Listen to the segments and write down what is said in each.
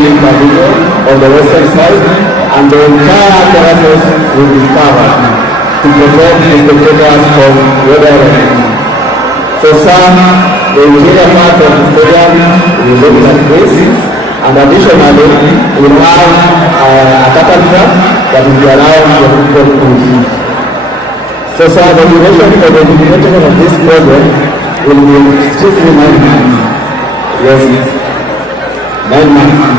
building pavilion on the western side, and the entire apparatus will be covered to protect the spectators from weather events. So some, the interior part of the stadium will look like this, and additionally we will have a cattle track that will be allowed for football pitch. So sir, the duration for the implementation of this project will be strictly 9 months. Yes, 9 months.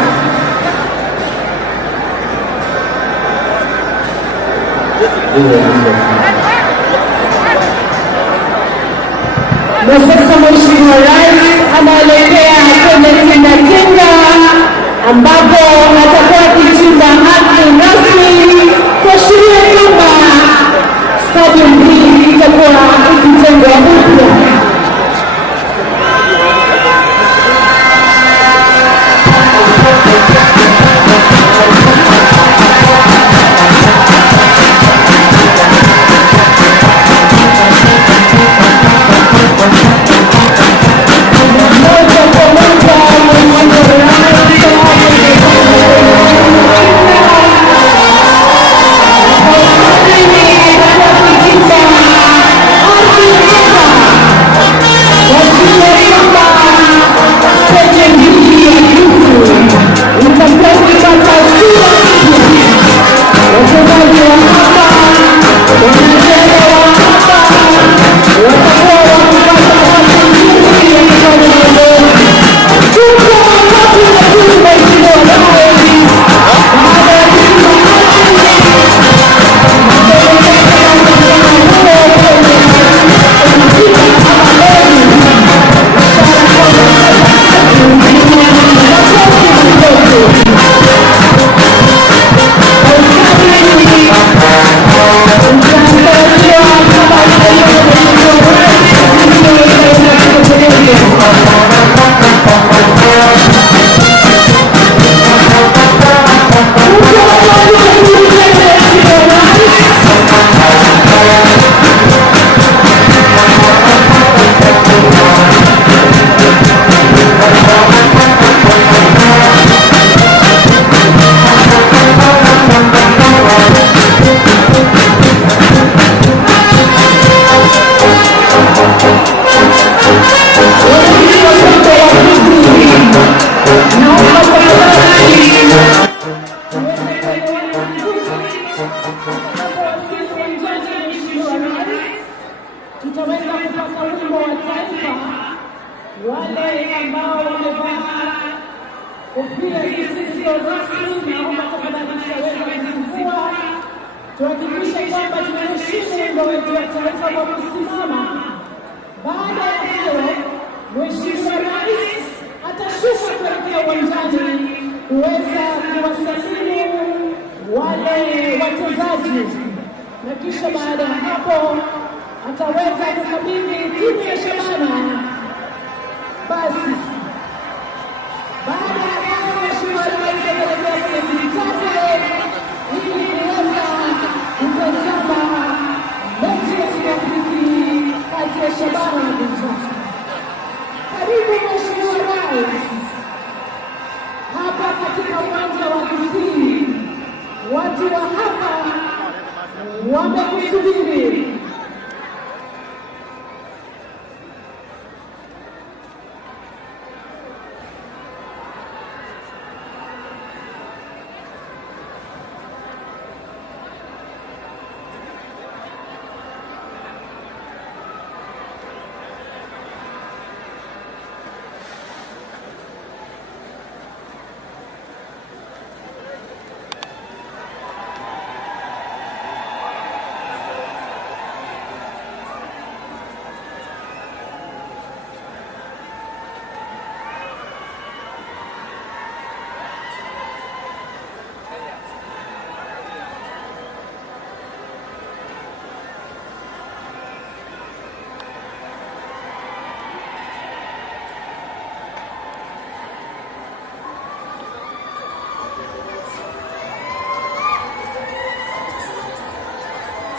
Na sasa Mheshimiwa Rais anaelekea kwenye tingatinga ambapo atakuwa akichimba ardhi rasmi kuashiria kwamba stadium hii itakuwa ikijengwa upya. Tutaweza kupata wimbo wa taifa, wale ambao wamevaa kofia zisizo rasmi, naomba tafadhali tutaweza kuzivua, tuhakikishe kwamba tunaheshimu wimbo wetu wa taifa kwa kusimama. Baada ya hiyo, Mheshimiwa Rais atashuka kuelekea uwanjani kuweza kuwasalimu wale wachezaji, na kisha baada ya hapo ataweza kukabidhi timu ya Shabana. Basi baada ya hapo Mheshimiwa Rais ataelekea kwenye kiti chake ili kuweza kutazama mechi ya kirafiki kati ya Shabana na Bunju. Karibu Mheshimiwa Rais hapa katika uwanja wa Kisii. Watu wa hapa wamekusubiri.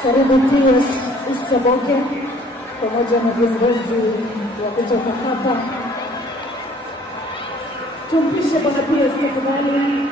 Karibu TS Isaboke pamoja na viongozi wa kutoka hapa. Tumpishe Bwana PS tafadhali.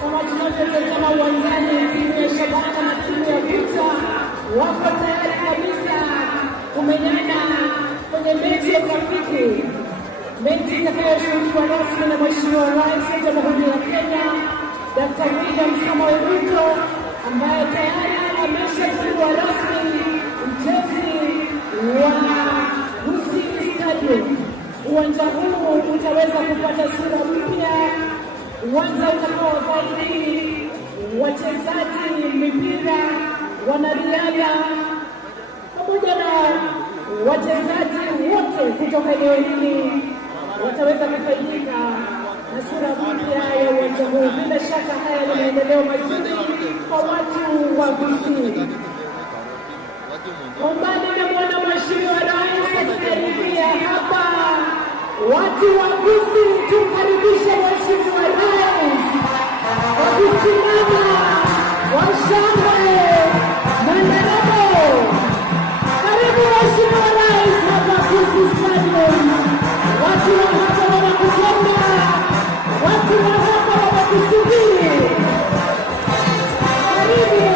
Kama tunavyotazama uwanjani, timu ya Shabana na timu ya Vita wako tayari kabisa kumenyana kwenye mechi ya kirafiki, mechi itakayoshuhudiwa rasmi na Mheshimiwa Rais wa Jamhuri ya Kenya Dr. William Samoei Ruto, ambaye tayari ameshazindua rasmi ujenzi wa Gusii Stadium. Uwanja huu utaweza kupata sura mpya, uwanja utakaofaidi wachezaji mipira, wanariadha pamoja na wachezaji wote kutoka eneo hili wataweza kufaidika na sura mpya ya uwanja huu. Bila shaka haya ni maendeleo mazuri kwa watu wa Gusii. Umbali namwona Mheshimiwa Rais akikaribia hapa. Watu wa Gusii, tumkaribishe Mheshimiwa Rais kwa kusimama wa shangwe na nderemo. Karibu Mheshimiwa Rais hapa Gusii Stadium. Watu wa hapa wanakupenda, watu wa hapa wanakusubiri. Karibu.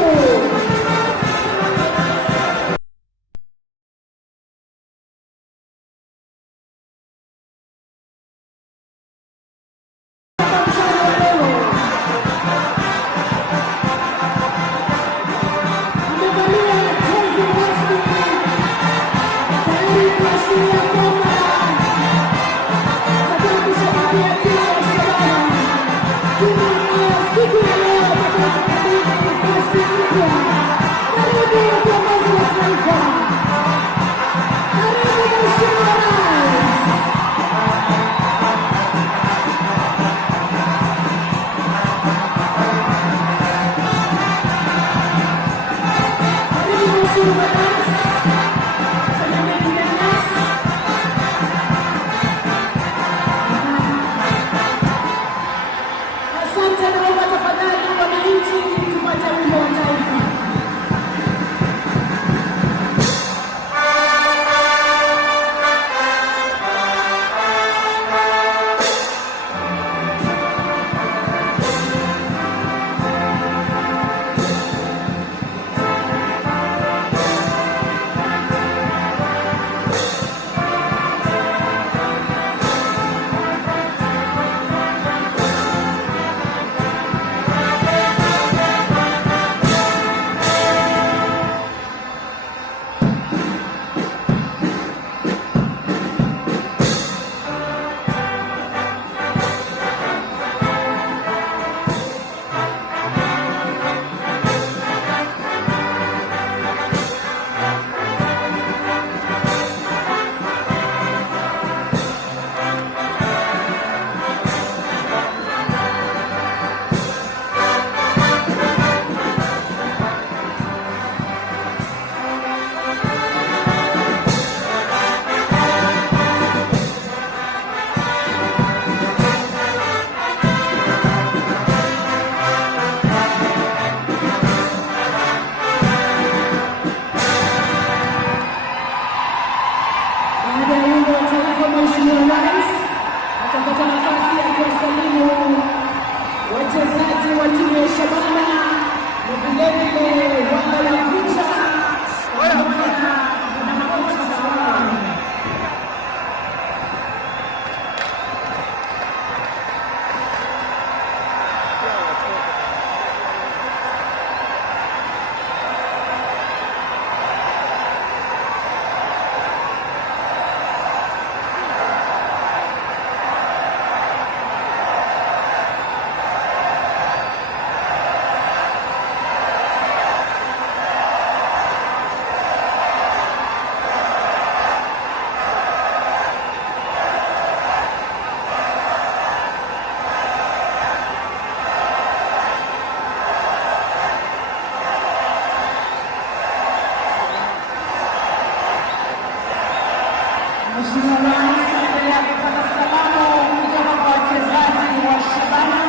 tunaendelea kupata salamu kutoka kwa wachezaji wa Shabana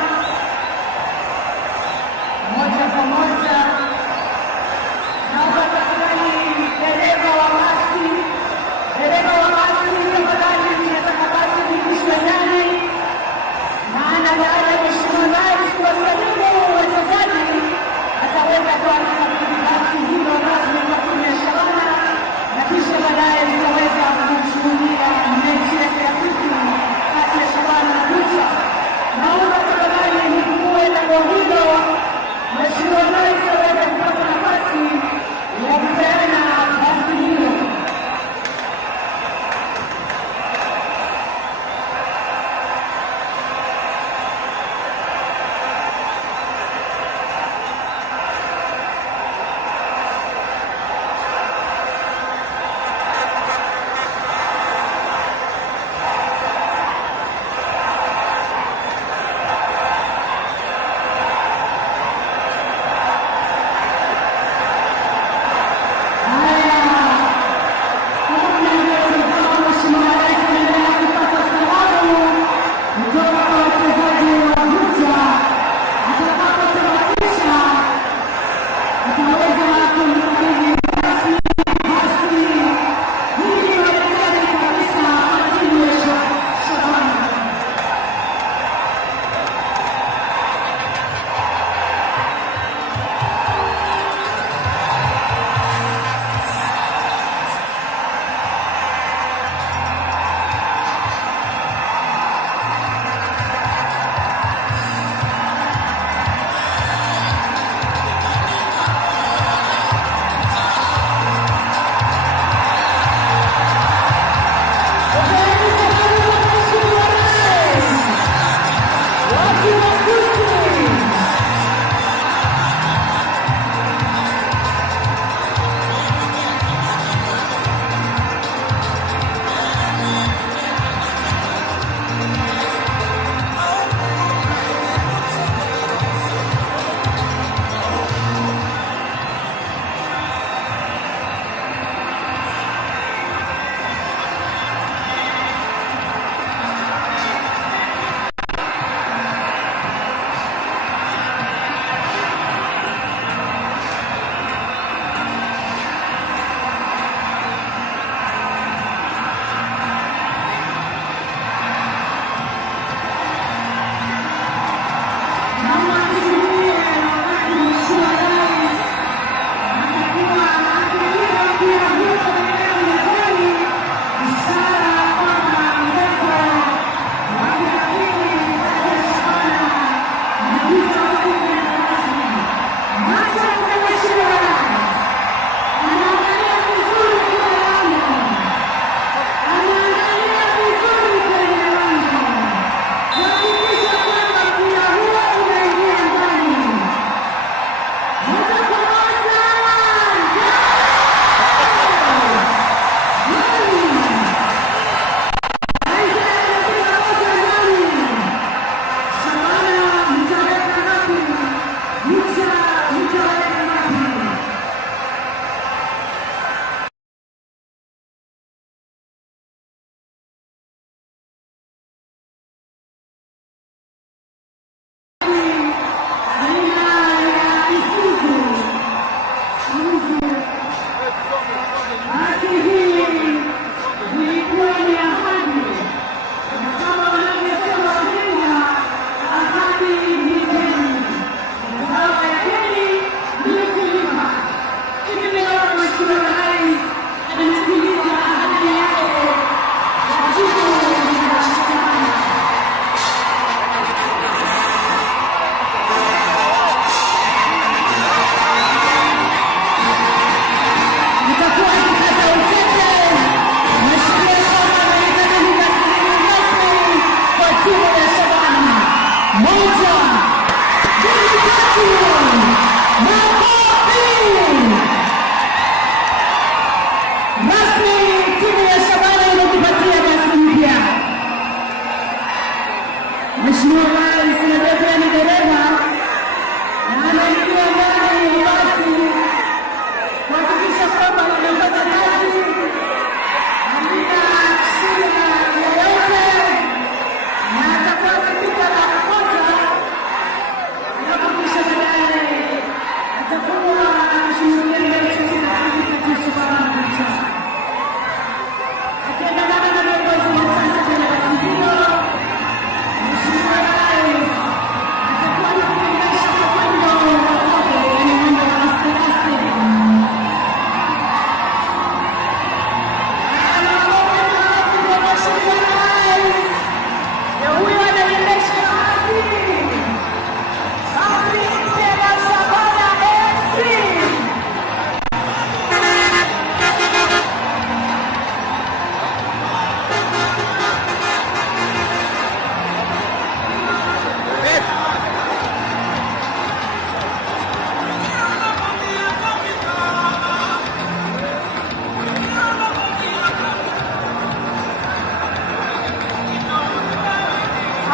moja kwa moja. Naomba tafadhali dereva wa basi tafadhali, tunataka basi lipishwe ndani, maana baada ya Mheshimiwa Rais kuwasalimu wachezaji ataweza kuwakabidhi basi hilo rasmi kwa timu ya Shabana, na kisha baadaye tutaweza kushuhudia mechi ya kirafiki kati ya Shabana na Bucha. Naomba tafadhali mkuu lango hilo Mheshimiwa Rais aweze kupata nafasi ya kupeana basi hilo.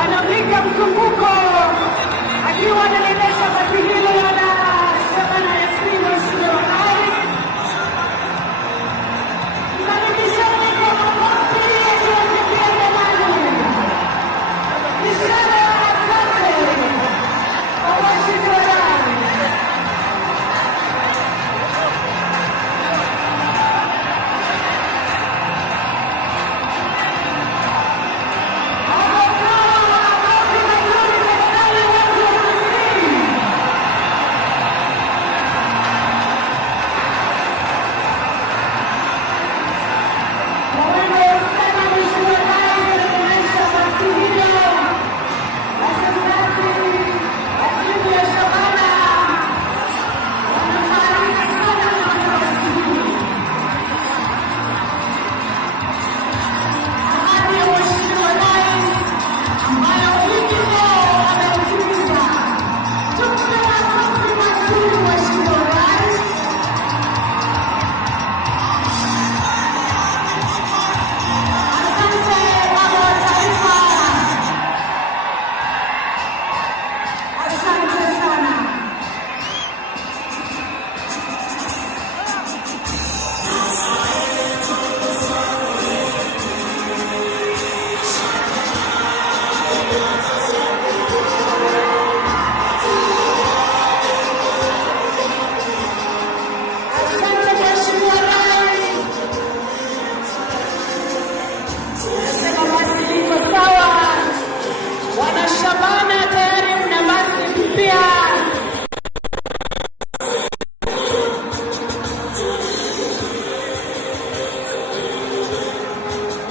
anapiga mzunguko akiwa anaendesha basi hilo la Shabana FC Mheshimiwa Rais. Mkaribisheni kwa makofi yakiwafikia jamani. Ishara ya asante kwa Mheshimiwa Rais.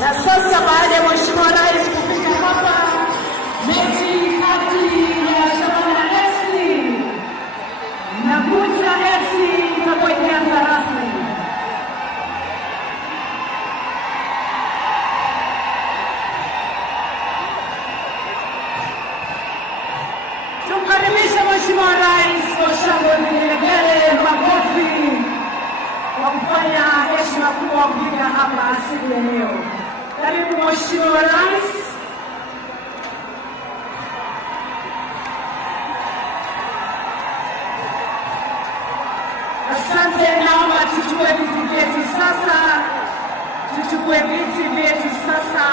Na sasa baada ya Mheshimiwa Rais kufika hapa, mechi kati ya Shabana FC na Gucha FC itakuwa ikianza rasmi. Tumkaribishe Mheshimiwa Rais kwa shangwe na vigelegele, makofi kwa kufanya heshima kubwa kufika hapa siku ya leo. Karibu Mheshimiwa Rais. Asante, naomba tuchukue viti vyetu sasa.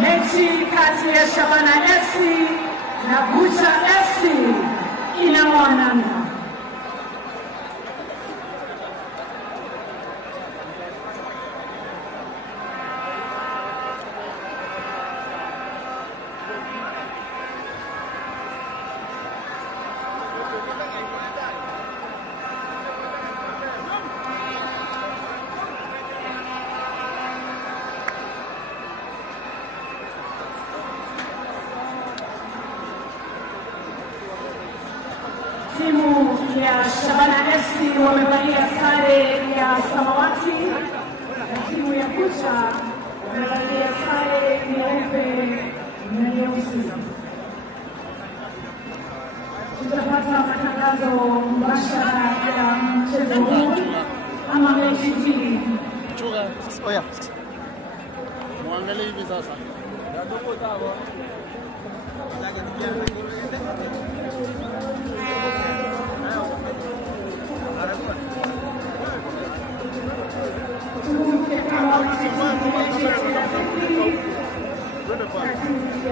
Mechi kati ya Shabana FC na Gucha FC inaonana. Timu ya Shabana FC wamevalia sare ya samawati na timu ya Gucha wamevalia sare nyeupe na nyeusi. Tutapata matangazo mbashara ya mchezo huu ama mechi hii. Oya. Muangalie hivi sasa.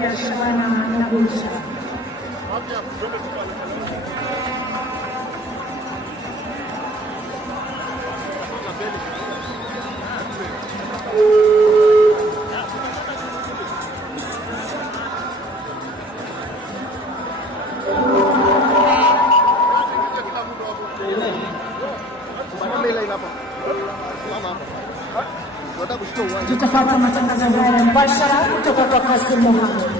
Ya Shabana na Gucha. Tutapata matangazo haya mbashara kutoka kwa Kasim Mohamed.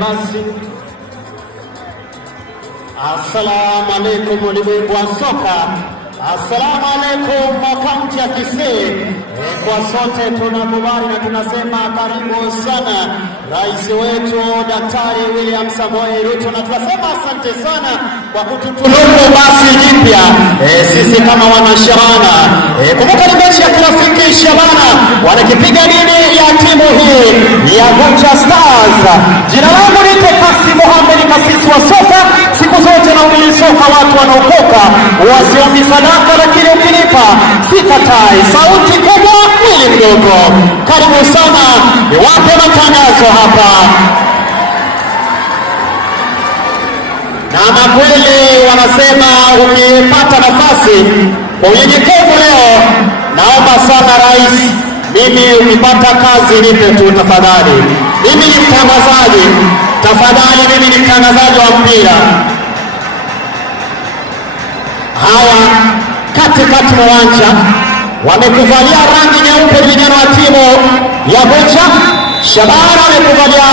Basi, assalamu alaikum ulimwengu wa soka, assalamu alaikum kaunti ya Kisii. Kwa sote tunakubali na tunasema karibu sana rais wetu Daktari William Samoei Ruto, na tunasema asante sana kwa kututunuku basi jipya sisi kama wana Shabana. Kumbuka ni mechi ya kirafiki, Shabana wanakipiga dhidi ya timu hii ya Gonja Stars. Jina langu ni Kassim Mohamed, kasisi wa soka. Siku zote na soka watu wanaokoka wasiombi sadaka, lakini ukinipa sikatai. Sauti kubwa, mwili mdogo. Karibu sana, niwape matangazo hapa. Na kweli wanasema ukipata nafasi kwa unyenyekevu leo, naomba sana rais, mimi ukipata kazi nipe tu tafadhali. Mimi ni mtangazaji, tafadhali, mimi ni mtangazaji wa mpira. Hawa katikati mwa uwanja wamekuvalia rangi nyeupe, vijana wa timu ya Gonja. Shabana amekuvalia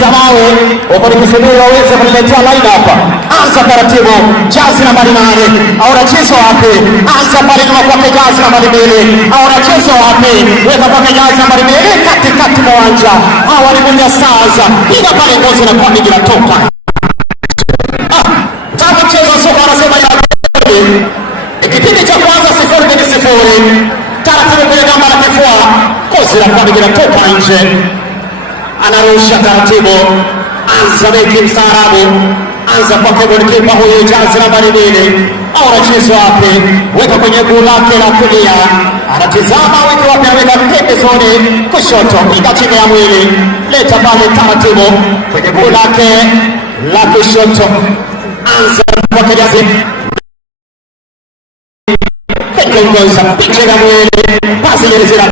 samawe. Wako nikisubiri waweze kuniletea line hapa. Anza taratibu, jazi nambari 8. Au rachezo wapi? Anza pale nyuma kwa jazi nambari 2. Au rachezo wapi? Weka kwa jazi nambari 2 katikati mwa uwanja. Hawa ni Gonja Stars. Piga pale ngozi na kwa miji natoka. Tabu mchezo soka anasema ya kipindi cha kwanza 0-0. Taratibu kwenye gamba la kifua. Ngozi na kwa miji natoka nje. Anarusha taratibu, anza beki mstaarabu, anza kwa golikipa huyu jazi nambari 2. Au anachezwa wapi? Weka kwenye guu lake la kulia, anatizama wiki wapi, aweka pembezoni kushoto, piga chini ya mwili, leta pale taratibu kwenye guu lake la kushoto, anza kwa kiasi kuongoza, picha ya mwili, pasi ile zile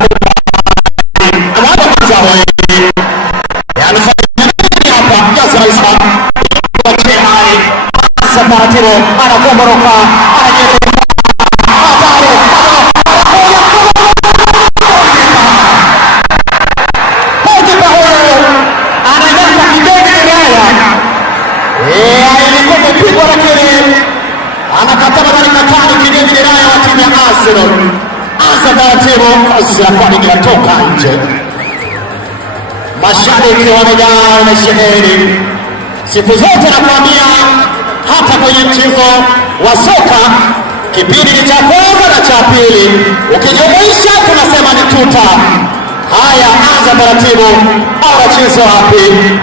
anaanza kwanza wewe taratibu, anakomoroka, anajeruka, kipa huyo ananyaka kidege kiraya. Ilikuwa imepigwa lakini anakata madani katani, kidege kiraya wa timu ya Arsenal. Anza taratibu, kasi ya kwani kinatoka nje. Mashabiki wamejaa na sheheni. Siku zote nakwambia, hata kwenye mchezo wa soka kipindi cha kwanza na cha pili ukijumuisha tunasema ni tuta. Haya, anza taratibu, au anacheza wapi?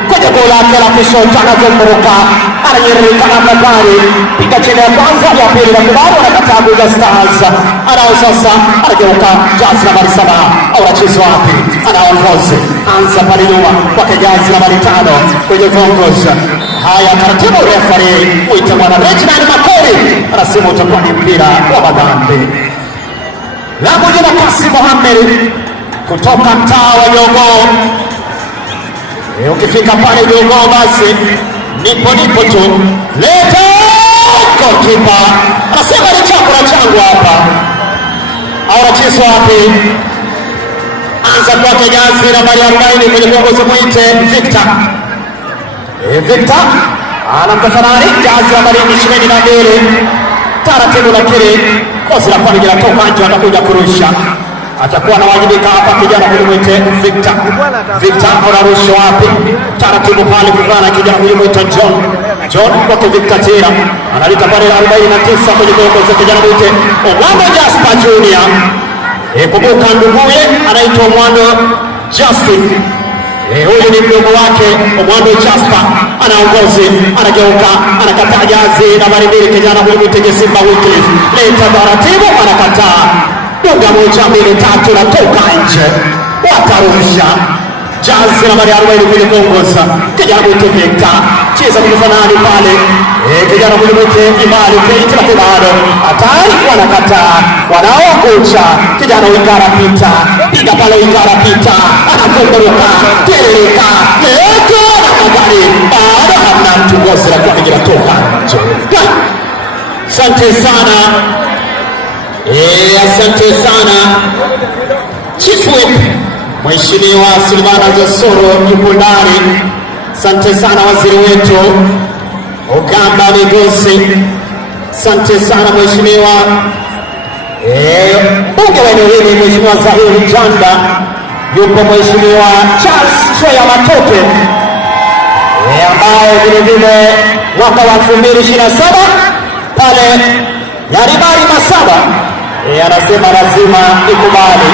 Kwenye goli lake la kushoto, anazunguruka, ananyereka namna gani? Piga chini ya kwanza, ya pili na kubali, anakataa Gonja Stars. Anao sasa, anageuka jazi nambari 7, au anacheza wapi? Anaongoza, anza pale nyuma kwa jazi nambari 5 kwenye viongozi. Haya, taratibu, referee muita bwana Reginald Makori anasema utakuwa ni mpira wa madhambi. Langu jina Kassim Mohamed kutoka mtaa wa Jogoo. Ukifika pale Jogoo basi nipo tu. Leta goalkeeper anasema ni chakula changu hapa. Au anacheza wapi? Anza kwa jazi nambari 40 kwenye kiongozi mwite Victor. Victor anamtafarari jazi nambari 22. Taratibu lakini kosi la kwani linatoka nje, atakuja kurusha. Atakuwa anawajibika hapa kijana huyu mwite Victor. Victor anarusha wapi? Taratibu pale kuvana kijana huyu mwite John kwa Victor tena. Analita pale 49 kwenye kiongozi kijana mwite Omwando Jasper Junior. Kumbuka nduguye anaitwa Omwando Justin. Huyu ni mdogo wake Omwando Jasper, anaongozi, anageuka, anakataa jazi nambari 2 kijana huyu mwite Simba Wycliffe. Leta taratibu, anakataa. Dunga 1-2-3 na toka nje. Watarusha jazi nambari 40 kwenye kuongoza kijana mwite Victor. Cheza kufanani pale. Kijana huyu mwite Imali Keita bado hatari, wanakataa, wanaokucha kijana Wikara Pita. Piga pale Wikara Pita, anakondoka, tereka, leko na magari, bado hamna mtu, gozi la kwa kijana toka nje. Asante sana. Asante sana Chief Whip Mheshimiwa Silvana Zasoro yupo ndani. Asante sana waziri wetu Ogamba Migosi. Asante sana Mheshimiwa mbunge wa eneo hili Mheshimiwa Zahiri Janda. Yupo Mheshimiwa Charles Choya Matoke ambaye vile vile mwaka wa 2027 pale Yaribari Masaba anasema lazima ikubali.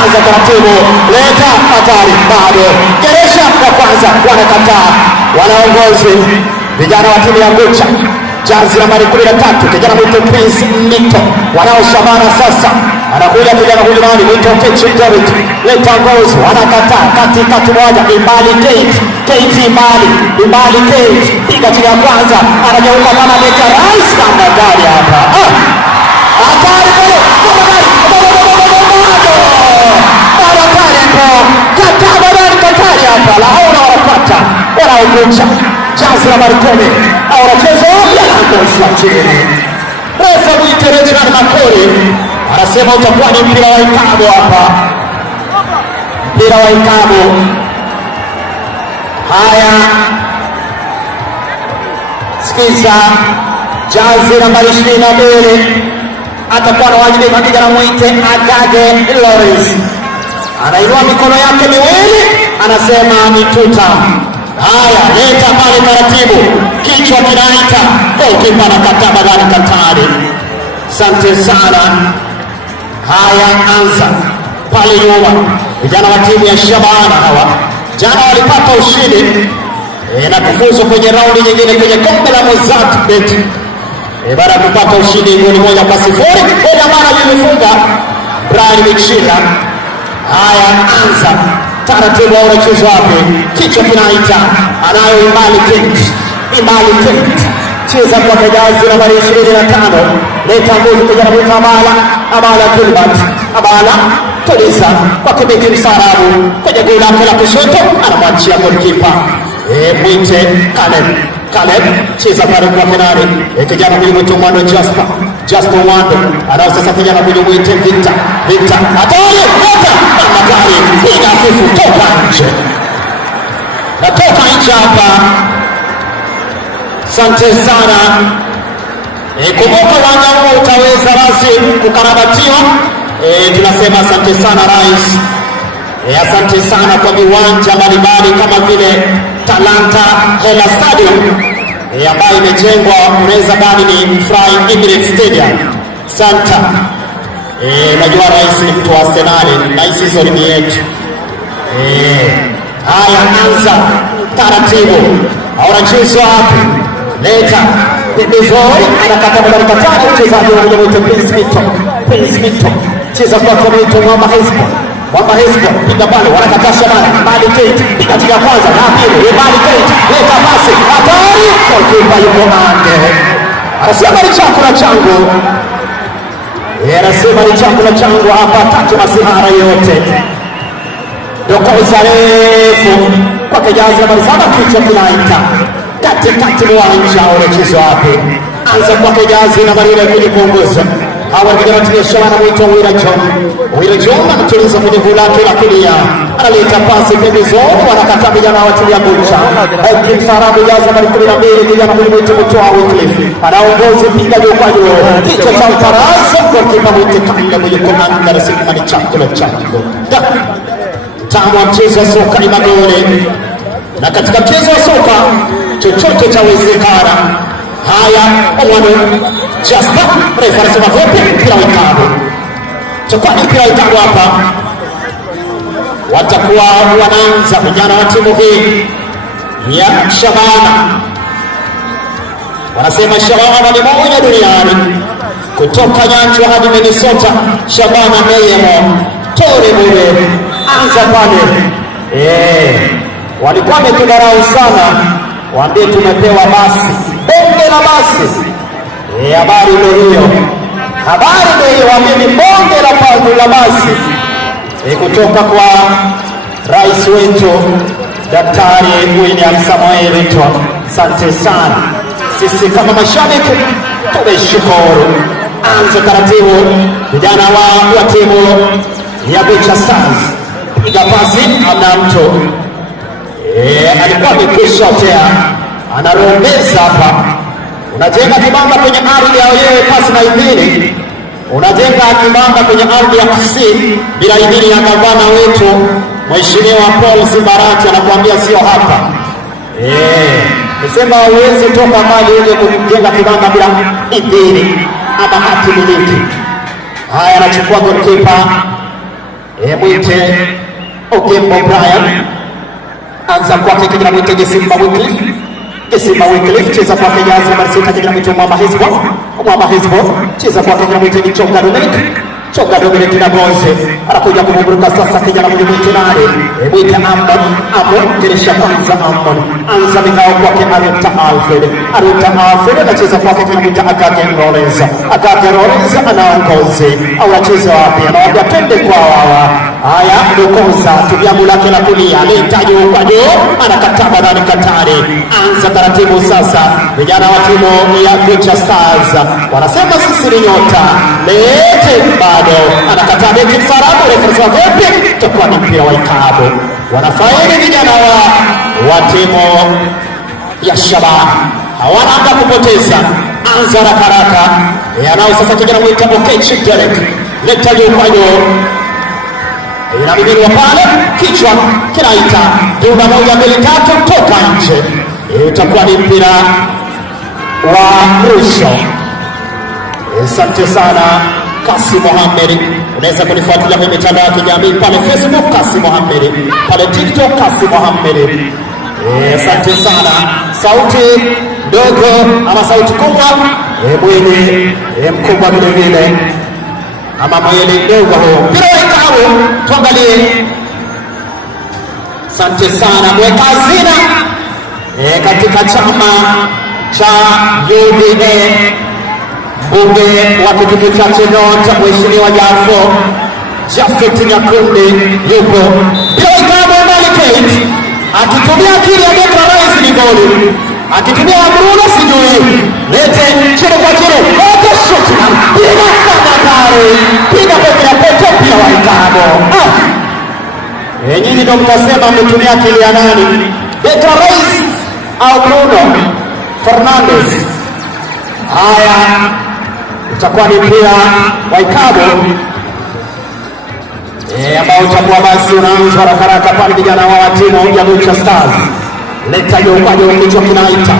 anza taratibu, leta hatari, bado geresha ya kwanza, wanakataa, wanaongozi vijana wa timu ya Gucha, jazi nambari 13, kijana mwito Prince Mito, wanaoshamana sasa, anakuja kijana huyu nani, mwito Kechi David, leta ngozi, wanakataa, kati moja, Imbali Kate, Imbali Kate, piga timu ya kwanza, anageuka kama leta rais na magari hapa, hatari pale, katari hapa, laona wanapata, wanaogucha, jazi nambari 10, au wanacheza yanagoswa chini. Refa mwite Reginald Makori anasema utakuwa ni mpira wa ikabu hapa, mpira wa ikabu. Haya, sikiza, jazi nambari 22 atakuwa na wajibu kwa kijana mwite Agage Lawrence, anainua mikono yake miwili, anasema ni tuta. Haya, leta pale taratibu, kichwa kinaita, goalkeeper anakataa, badani katari. Asante sana. Haya, anza pale nyuma, vijana wa timu ya Shabana hawa jana walipata ushindi na kufuzu kwenye raundi nyingine kwenye kombe la Mozart Bet baada ya kupata ushindi goli 1-0 kwa maana lilifunga Brian Michila. Haya, anza taratibu, unacheza wapi, kichwa kinaita, anayo Imbali Kent, cheza kwa jazi nambari 25, leta nguvu kijana mwita Abala Gilbert, Abala tuliza kwa kibiti msarabu kwenye goli lake la kushoto, anamwachia goalkeeper mwite Caleb, cheza pale kwa penali, kijana huyu mwite Mwando Jasper Mwando, anao sasa kijana huyu mwite Victor, hatari, magari, piga fifu, toka nje hapa. Asante sana. Kumbuka uwanja huu utaweza basi kukarabatiwa. Tunasema asante sana rais. Asante sana kwa viwanja mbalimbali kama vile Talanta Hela Stadium ambayo imejengwa, unaweza bali ni Flying Emirates Stadium Santa. Najua rais ni mtu wa Arsenal na hii season ni yetu. Haya, anza taratibu, anachezwa hapo, leta pembezoni, anakata mbali katani, mchezaji wa mmoja Prince Mito, cheza kwa Tomito Mwamba Hespo, piga pale, wanakataa Shabana, Imbali Kate, piga timu ya kwanza, na pili, Imbali Kate, leta pasi, hatari, goalkeeper yuko ande, anasema ni chakula changu, anasema ni chakula changu hapa, tatu masihara yote, dokoza refu, kwa kijazi nambari 7, kichwa kinaita, katikati uwanja, unachezwa wapi, anza kwa kijazi nambari 4 kujipunguza. Hawa kijana timu ya Shabana mwito Wira John anatuliza kwenye goli lake la kulia, analeta pasi pembezoni, wanakataa vijana wa timu ya Gucha. Kimsarabu jaza nambari 12, kijana huyu mwito Mtoa Wycliffe, anaongoza piga juu kwa juu, kichwa cha Mparasa, goalkeeper mwito Kanga mwenye komanda na sifa ni chakula changu. Tamu wa mchezo wa soka ni magoli, na katika mchezo wa soka chochote chawezekana. Haya, Omano Jasper, refa anasema vipi, mpira wa ikabu. Chukua mpira wa ikabu hapa. Watakuwa wanaanza vijana wa timu hii ya Shabana. Wanasema Shabana ni moja duniani. Kutoka Nyanjwa hadi Minnesota, Shabana Meyemo, Tore Bure, anza pale. Walikuwa wametudharau sana, waambie tumepewa basi, bonge la basi. Habari ndio hiyo, waambie ni bonge la basi kutoka kwa rais wetu Daktari William Samoei Ruto. Asante sana, sisi kama mashabiki tumeshukuru. Anza taratibu, vijana wa timu ya Bucha Stars, piga pasi, ana mtu alikuwa amekwisha tea, anarombeza hapa. Unajenga kibanda kwenye ardhi ya wewe pasi na idhini, unajenga kibanda kwenye ardhi ya Kisii bila idhini ya gavana wetu Mheshimiwa Paul Simbarati, anakuambia sio hapa. Nisema uweze toka mali uje kujenga kibanda bila idhini ama hati miliki. Haya, anachukua goalkeeper mwite Ogembo Brian, anza kwake kijana mwite Gesimba Wycliffe. Gesimba Wycliffe cheza kwake Jazi nambari 6 kijana mwite Mwamba Hezbo cheza kwake kijana mwite Chonga Dominic na Gonze anakuja kuvuruka sasa kijana mwite nani mwite Amon dirisha kwanza Amon anza mikao kwake Arita Alfred anacheza kwake kijana mwite Agage Rollins anaongoze au anacheza wapi anawaambia twende kwa wawa. Haya Lukosa tujamu lake la kulia leta juu kwa juu anakataba ndani Katari. Anza taratibu sasa vijana wa timu ya Future Stars wanasema sisi ni nyota lete bado anakataa beki Farabu referee wa vipi tutakuwa ni mpira wa ikabu wanafaidi vijana wa timu ya Shabana hawana muda kupoteza. Anza haraka yanao sasa kijana mwita Okechi Derek leta juu kwa juu inabibirwa pale kichwa kinaita jumla 1 2 3 toka nje. Itakuwa ni mpira wa mwisho. Asante sana Kasim Mohamed, unaweza kunifuatilia kwenye mitandao ya kijamii pale Facebook Kasim Mohamed, pale TikTok Kasim Mohamed. Asante sana. Sauti ndogo ama sauti kubwa mwili mkubwa vile vile ama mwili ndogo huo mpira wa ikabu tuangalie. Asante sana mweka hazina katika chama cha UDA bunge wa kijiji cha Chinota Mheshimiwa Jafet Nyakundi yupo mpira wa ikabu Malikate akitumia akili ya Dr. Rais Ligoli akitumia Bruno sijui lete chile kwa chile lete shoti piga kama kare piga kwa pote pia wa ikabu. Nyinyi ndio mtasema mmetumia akili ya nani, Dr. Rais au Bruno Fernandes? Haya utakuwa ni mpira wa ikabu ambao utakuwa basi unaanza haraka pale vijana wa timu ya Future Stars. Leta juu kwa juu kichwa kinaita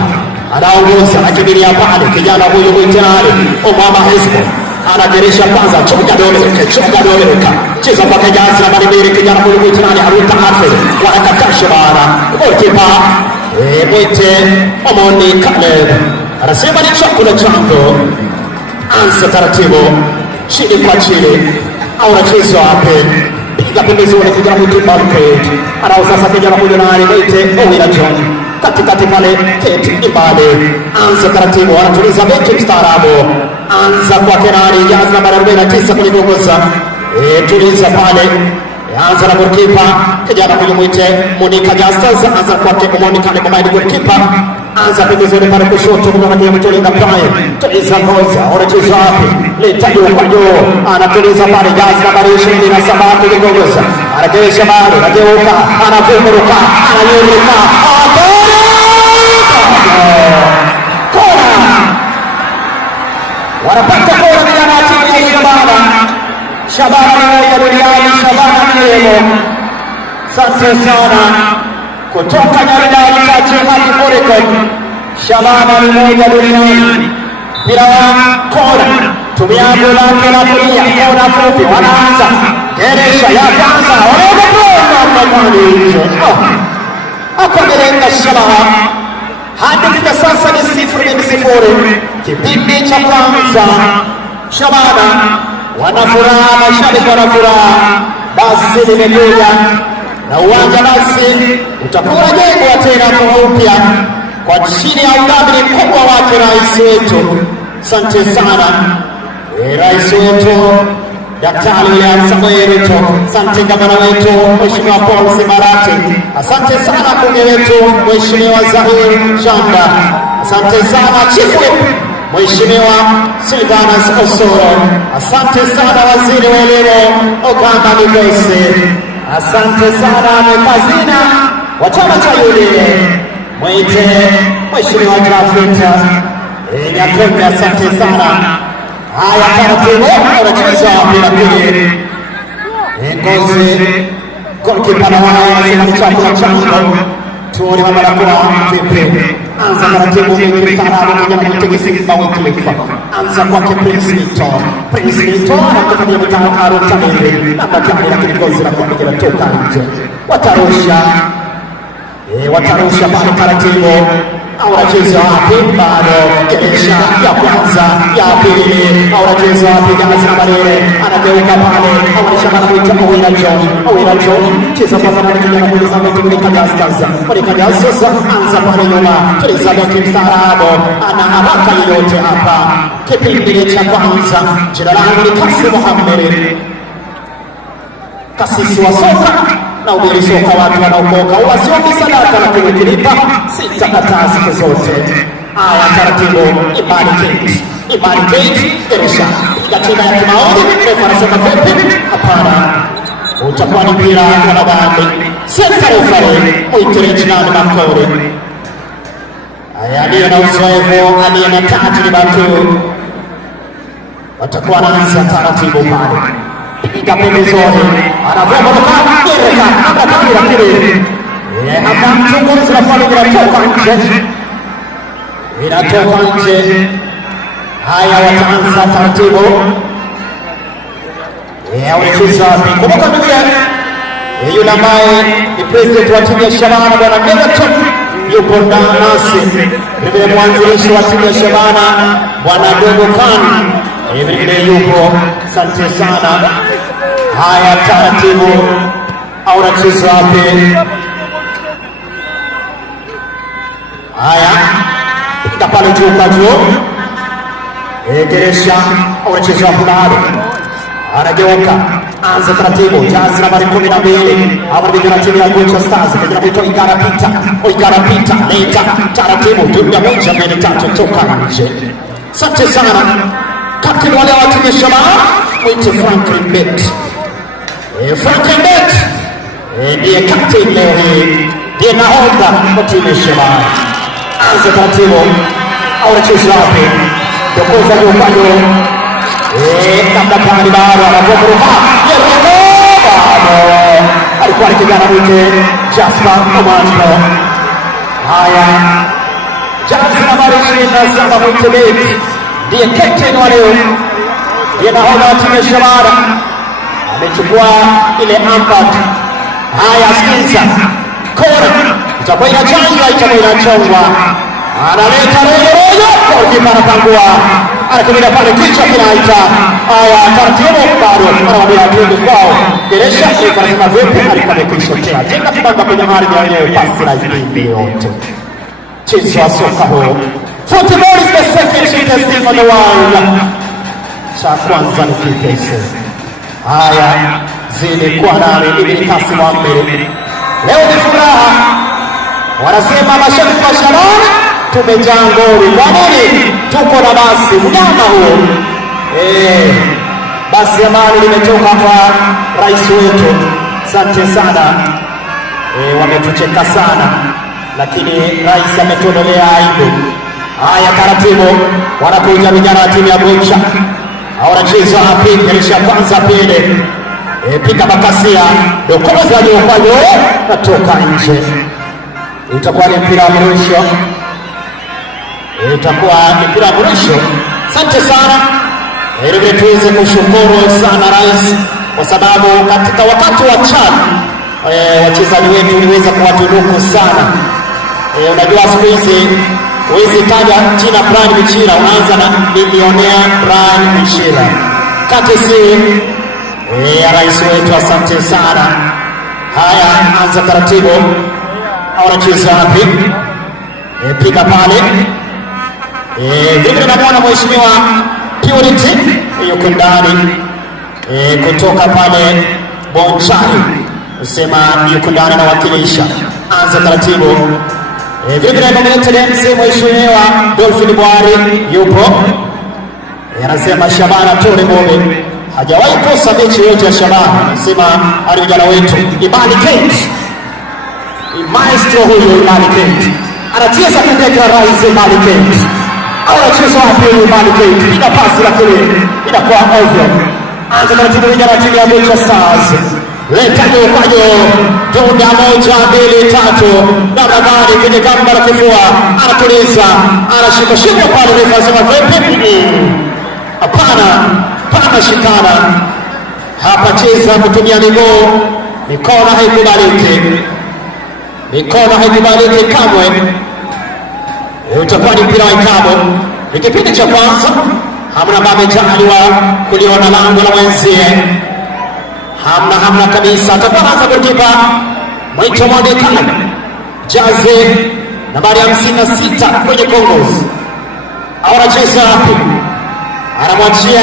anaongoza akimbilia pale kijana huyo mwitenari Mwamba Hezbo anageresha kwanza Chonga Dominic cheza kwa Jazi nambari 2 kijana huyo mwitenari Arita Alfred wanakatasha bana goalkeeper mwite Omoni Caleb anasema ni chakula changu. Anza taratibu chini kwa chini au anacheza wapi piga pembezoni kijana mwite Malikate anao sasa kijana huyo nani mwite Owina John katikati pale Kate Ibade. Anza taratibu anatuliza beki mstaarabu. Anza kwa Kenani Jazi nambari 49 kwenye dongoza tuliza pale. Anza na goalkeeper kijana huyo mwite Monica Justus. Anza kwa Monica ni kwa goalkeeper. Anza pembezoni pale kushoto kwa kijana mwite Linda Brian tuliza ngoza anacheza wapi leta juu kwa juu anatuliza pale Jazi nambari 27 kwenye dongoza anageresha bado anageuka anavuruka ananyuruka kona wanapata kona vijana wa timu ya Shabana moja duniani Shabana Mlemo. Asante sana kutoka Nyarida chache hadi Morekod. Shabana moja duniani mpira kona tumia lake la kulia kona fupi wanaanza geresha ya kwanza akamelenga Shabaha hadi kwa sasa ni 0-0 kipindi cha kwanza. Shabana wanafuraha, mashabiki wanafuraha, basi limekuja na uwanja basi utakuwa jengwa tena kwa upya kwa chini ya udhamini mkubwa wake rais wetu. Asante sana rais wetu Daktari William Samoei Ruto. Asante gavana wetu Mheshimiwa Paul Simarati. Asante sana bunge wetu Mheshimiwa Zahir Shamba. Asante sana chifu Mheshimiwa Silvanus Osoro. Asante sana waziri wa elimu Ogamba Migose. Asante sana mwekazina wa chama cha UDA mwite Mheshimiwa Jafet Nyakundi. Asante sana. Haya taratibu wanacheza mpira kwenye ngozi goalkeeper na wao wanasema chakula changu tuone mambo yanakuwa vipi. Anza taratibu mtaalamu kijana mtege Simba wa taifa. Anza kwake Prince Mito. Prince Mito anakufanyia mtaalamu tamili. Namba kali lakini gozi la kupiga toka nje. Watarusha pale taratibu. Wanacheza wapi? Bado Keresha ya kwanza, ya pili. Wanacheza wapi? Gaza Malere anageuka pale. Anaonyesha mara moja Owira John. Cheza kwa nani kijana mmoja sana kutoka Gaza. Kwa Gaza sasa anza pale nyuma. Cheza kwa kimstaarabu. Ana haraka yote hapa. Kipindi cha kwanza. Jina langu ni Kassim Mohamed. Kasisi wa soka na ubiri soka watu wanaokoka wasiomi sadaka na kilipa sitakataa siku zote. Haya taratibu Imani Kate Keresha katika ya kimaoni refa anasema vipi? Hapana, utakuwa ni mpira wa dhambi. Senta refari Muitirejinani Makori. Haya aliye na uzoefu, aliye na tajriba tu watakuwa wanaanza taratibu pale. Piga pembezoni, anavoma Gereka, anakabila kile. Hapa mchunguzi na pale inatoka nje. Haya wataanza taratibu. Wanacheza wapi? Kumbuka ndugu yule ambaye ni president wa timu ya Shabana bwana Megaton yupo nasi. Vile mwanzilishi wa timu ya Shabana bwana Dogo Khan vile yupo. Asante sana. Haya taratibu wanacheza wapi? Haya pita pale juu kwa juu. Keresha wanacheza wapi? Anageuka, anza taratibu. Jazi nambari 12 hapa ni vijana timu ya Gocha Stars. Vijana vito Igara Pita leta taratibu. Tumbia moja mbele tatu toka nje. Asante sana kapteni wale wa timu ya Shabana mwite Franklin Bet. Franklin Bet ndiye kapteni leo hii, ndiye nahodha wa timu ya Shabana. Anza taratibu wanacheza wapi? Dokoza juu kabla kani bado anavuka alikuwa ni kijana mwite Jasper Omando. Haya jazi nambari 27 mwite Bet ndiye captain wa leo, ndiye nahodha wa timu ya Shabana, amechukua ile ampad. Haya sikiza kora itakuwa inachongwa, analeta rojo kwa kipara pangua, anakimbia pale kichwa kinaita. Haya taratibu bado anawaambia tuende kwao. Keresha anasema vipi? Alikuwa amekishotea tena kibamba kwenye ardhi ya ile pasi la hivi yote. Chezo wa soka huo. Football is the second cheapest thing on the world. Cha kwanza ni kipese. Haya zile kwa nani Ibn Kassim Mohamed. Leo ni furaha. Wanasema mashabiki wa Shabana tumejaa ngori. Kwa nini? Tuko na basi mnyama huo. Basi ambalo limetoka kwa rais wetu. Asante sana. Wametucheka sana, lakini rais ametondolea aibu. Haya taratibu wanakuja vijana wa timu ya Gocha. Wanacheza wapi? Keresha kwanza pili. Pika Bakasia dokoza juu kwa juu natoka nje. Itakuwa ni mpira wa mwisho. Asante sana. Ili tuweze kushukuru sana rais kwa sababu katika wakati wa CHAN wachezaji wetu waliweza kuwatunuku sana. Unajua siku hizi huwezi taja jina Brian Michira unaanza na bilionea Brian Michira. Katesi ya rais wetu, asante sana. Haya anza taratibu. Wanacheza wapi? Piga pale. Vile tunamwona mheshimiwa Purity yuko ndani kutoka pale Bonchari. Usema yuko ndani na wakilisha. Anza taratibu. Vile tunamwona MC mheshimiwa Dolphin Bwari yupo. Anasema Shabana Tore Mobe hajawahi kosa mechi yote ya Shabana. Anasema ali vijana wetu Imani Kate. Maestro huyo Imani Kate anacheza kideka rais Imani Kate. Anacheza wapi Imani Kate? Piga pasi lakini inakuwa ovyo. Anza taratibu vijana timu ya Gocha Stars. leta kwajo, tunda moja mbili tatu, Ramadhani kwenye kamba la kifua, anatuliza, anashika shika pale, refa sema vipi? Hapana shikana. Hapa cheza kutumia miguu, mikono haikubaliki kamwe. Utakuwa ni mpira wa ikabu. Ni kipindi cha kwanza, hamna amejaliwa kuliona lango la mwenzie, hamna kabisa. Atakuwa anaanza kujipa Mwito Mwandekana, jazi nambari 56 kwenye Kongos. Anacheza wapi? Anamwachia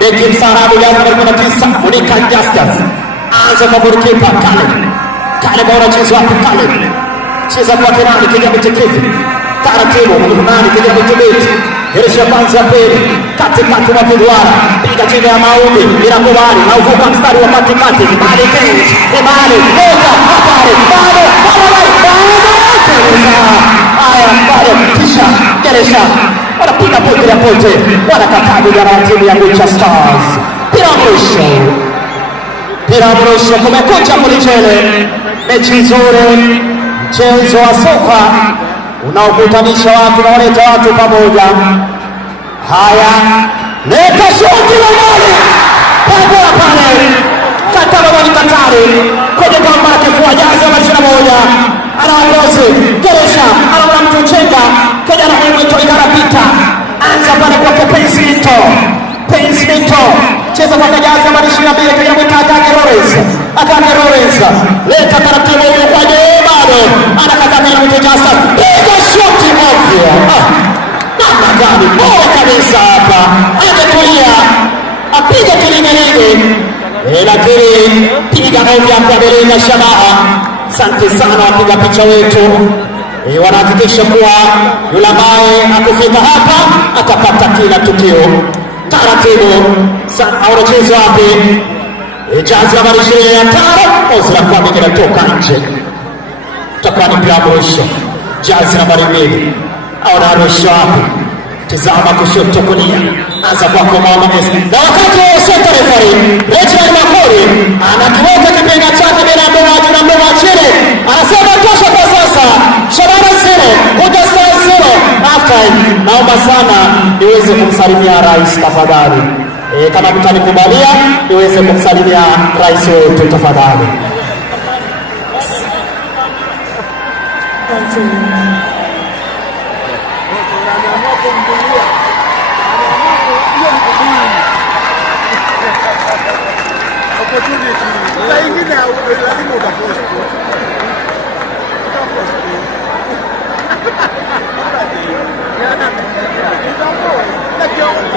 beki msarabu ya nambari 19 Monica Justus. Anza kwa golikipa Kale bora cheza wapi? Cheza kwa Kenani kijana mtekezi. Taratibu Mwanani kijana mtekezi. Geresha kwanza pili. Katikati wa Kidwara. Piga chini ya Maudi. Inakubali. Na uvuka mstari wa katikati. Bali Kenji. Imani. Moja. Hatari. Bado. Bado. Kisha. Geresha. Wanapiga pote ya pote. Wanakatabu ya timu ya Lucha Stars. Pira mrusho kumekucha kulichele. Mechi nzuri. Mchezo wa soka unaokutanisha watu na waleta watu pamoja. Haya, leta shuti la mbali pale Katari kwenye kamba la kifua, jazi ya 21 anaongozi Geresha, anaona mtu chenga kijana mwito ikarapita, anza pale kwa Pensi Minto cheza kwa jazi ya 22 kijana mwito Akake Lawrence leta taratibu kwa bado anakataka na mwito Justus, piga shuti ovyo. Namna gani bora kabisa hapa, angetulia apiga kilingelinge, lakini piga ovyo kwa Belinda Shabaha. Asante sana wapiga picha wetu, wanahakikisha kuwa yule ambaye akufika hapa atapata kila tukio. Taratibu anacheza wapi? Jazi nambari 25 Ozra kwa mimi kinatoka nje. Tutakuwa ni mpira mwisho. Jazi nambari 2 anarusha wapi? Tazama kushoto kulia. Anza kwa Mama Messi. Na wakati wa center referee Richard Makori anakiweka kipenga chake bila mdomo na mdomo chini. Anasema tosha kwa sasa. Shabana 0, Kuja Stars 0. After naomba sana niweze kumsalimia rais tafadhali. Kama mtanikubalia niweze kumsalimia rais wetu tafadhali.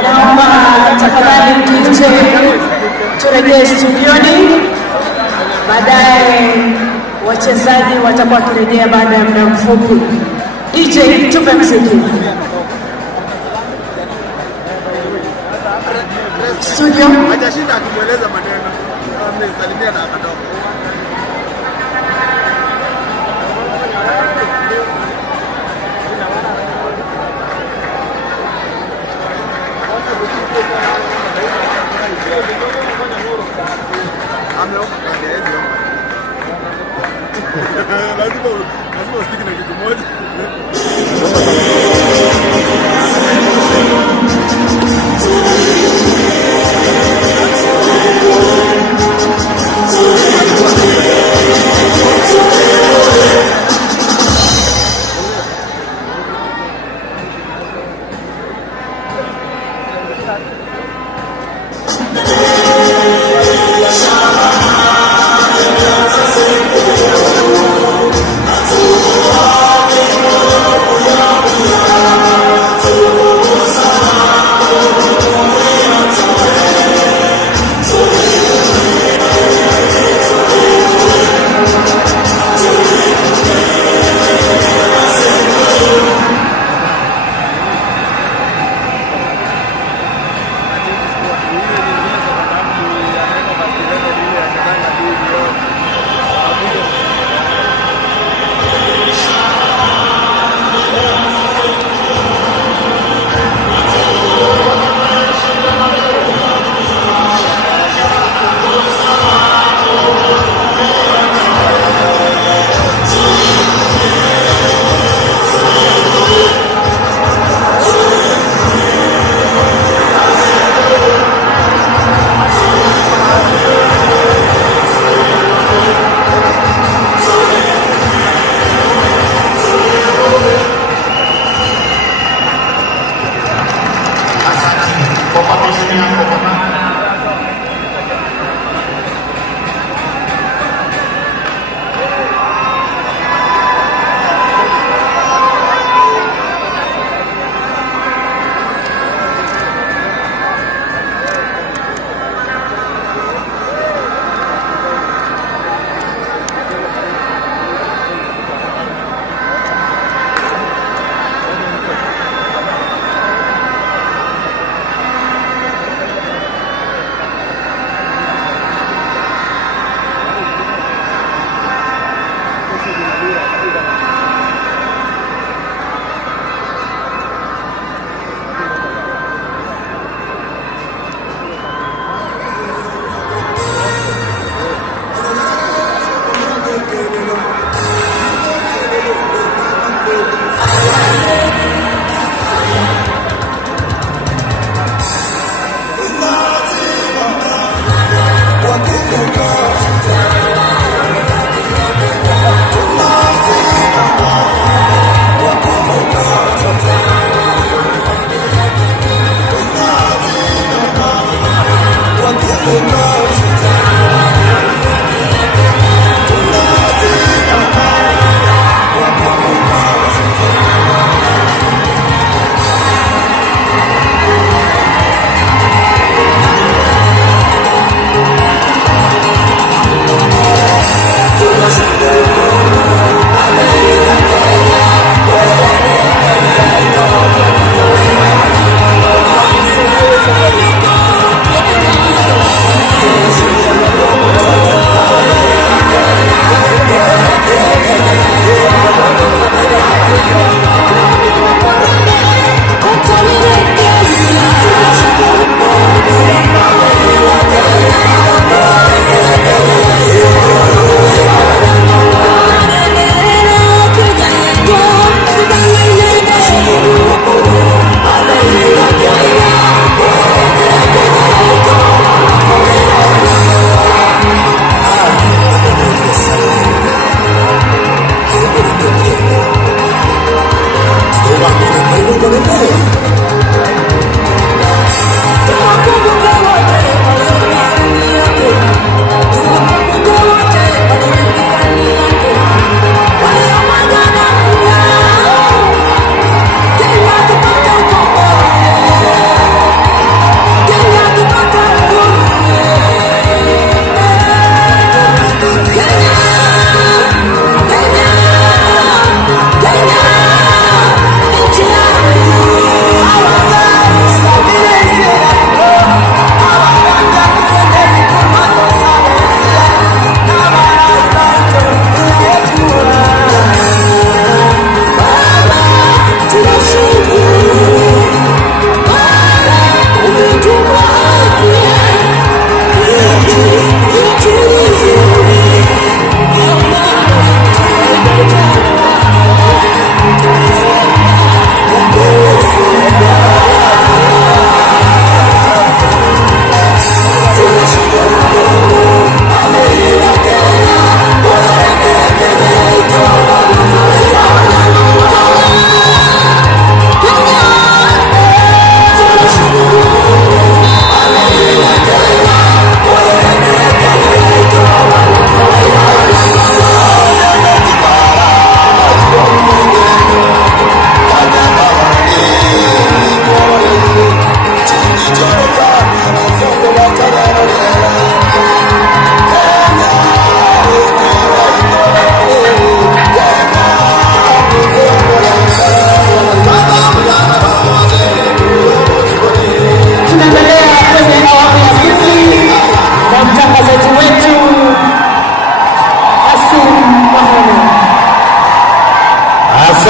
Naomba tafadhali DJ turejee studioni, baadaye wachezaji watakuwa kurejea baada ya muda mfupi. DJ tupe muziki. Studio hajashinda akimweleza maneno, amesalimia na akatoka. Lazima usitiki na kitu moja.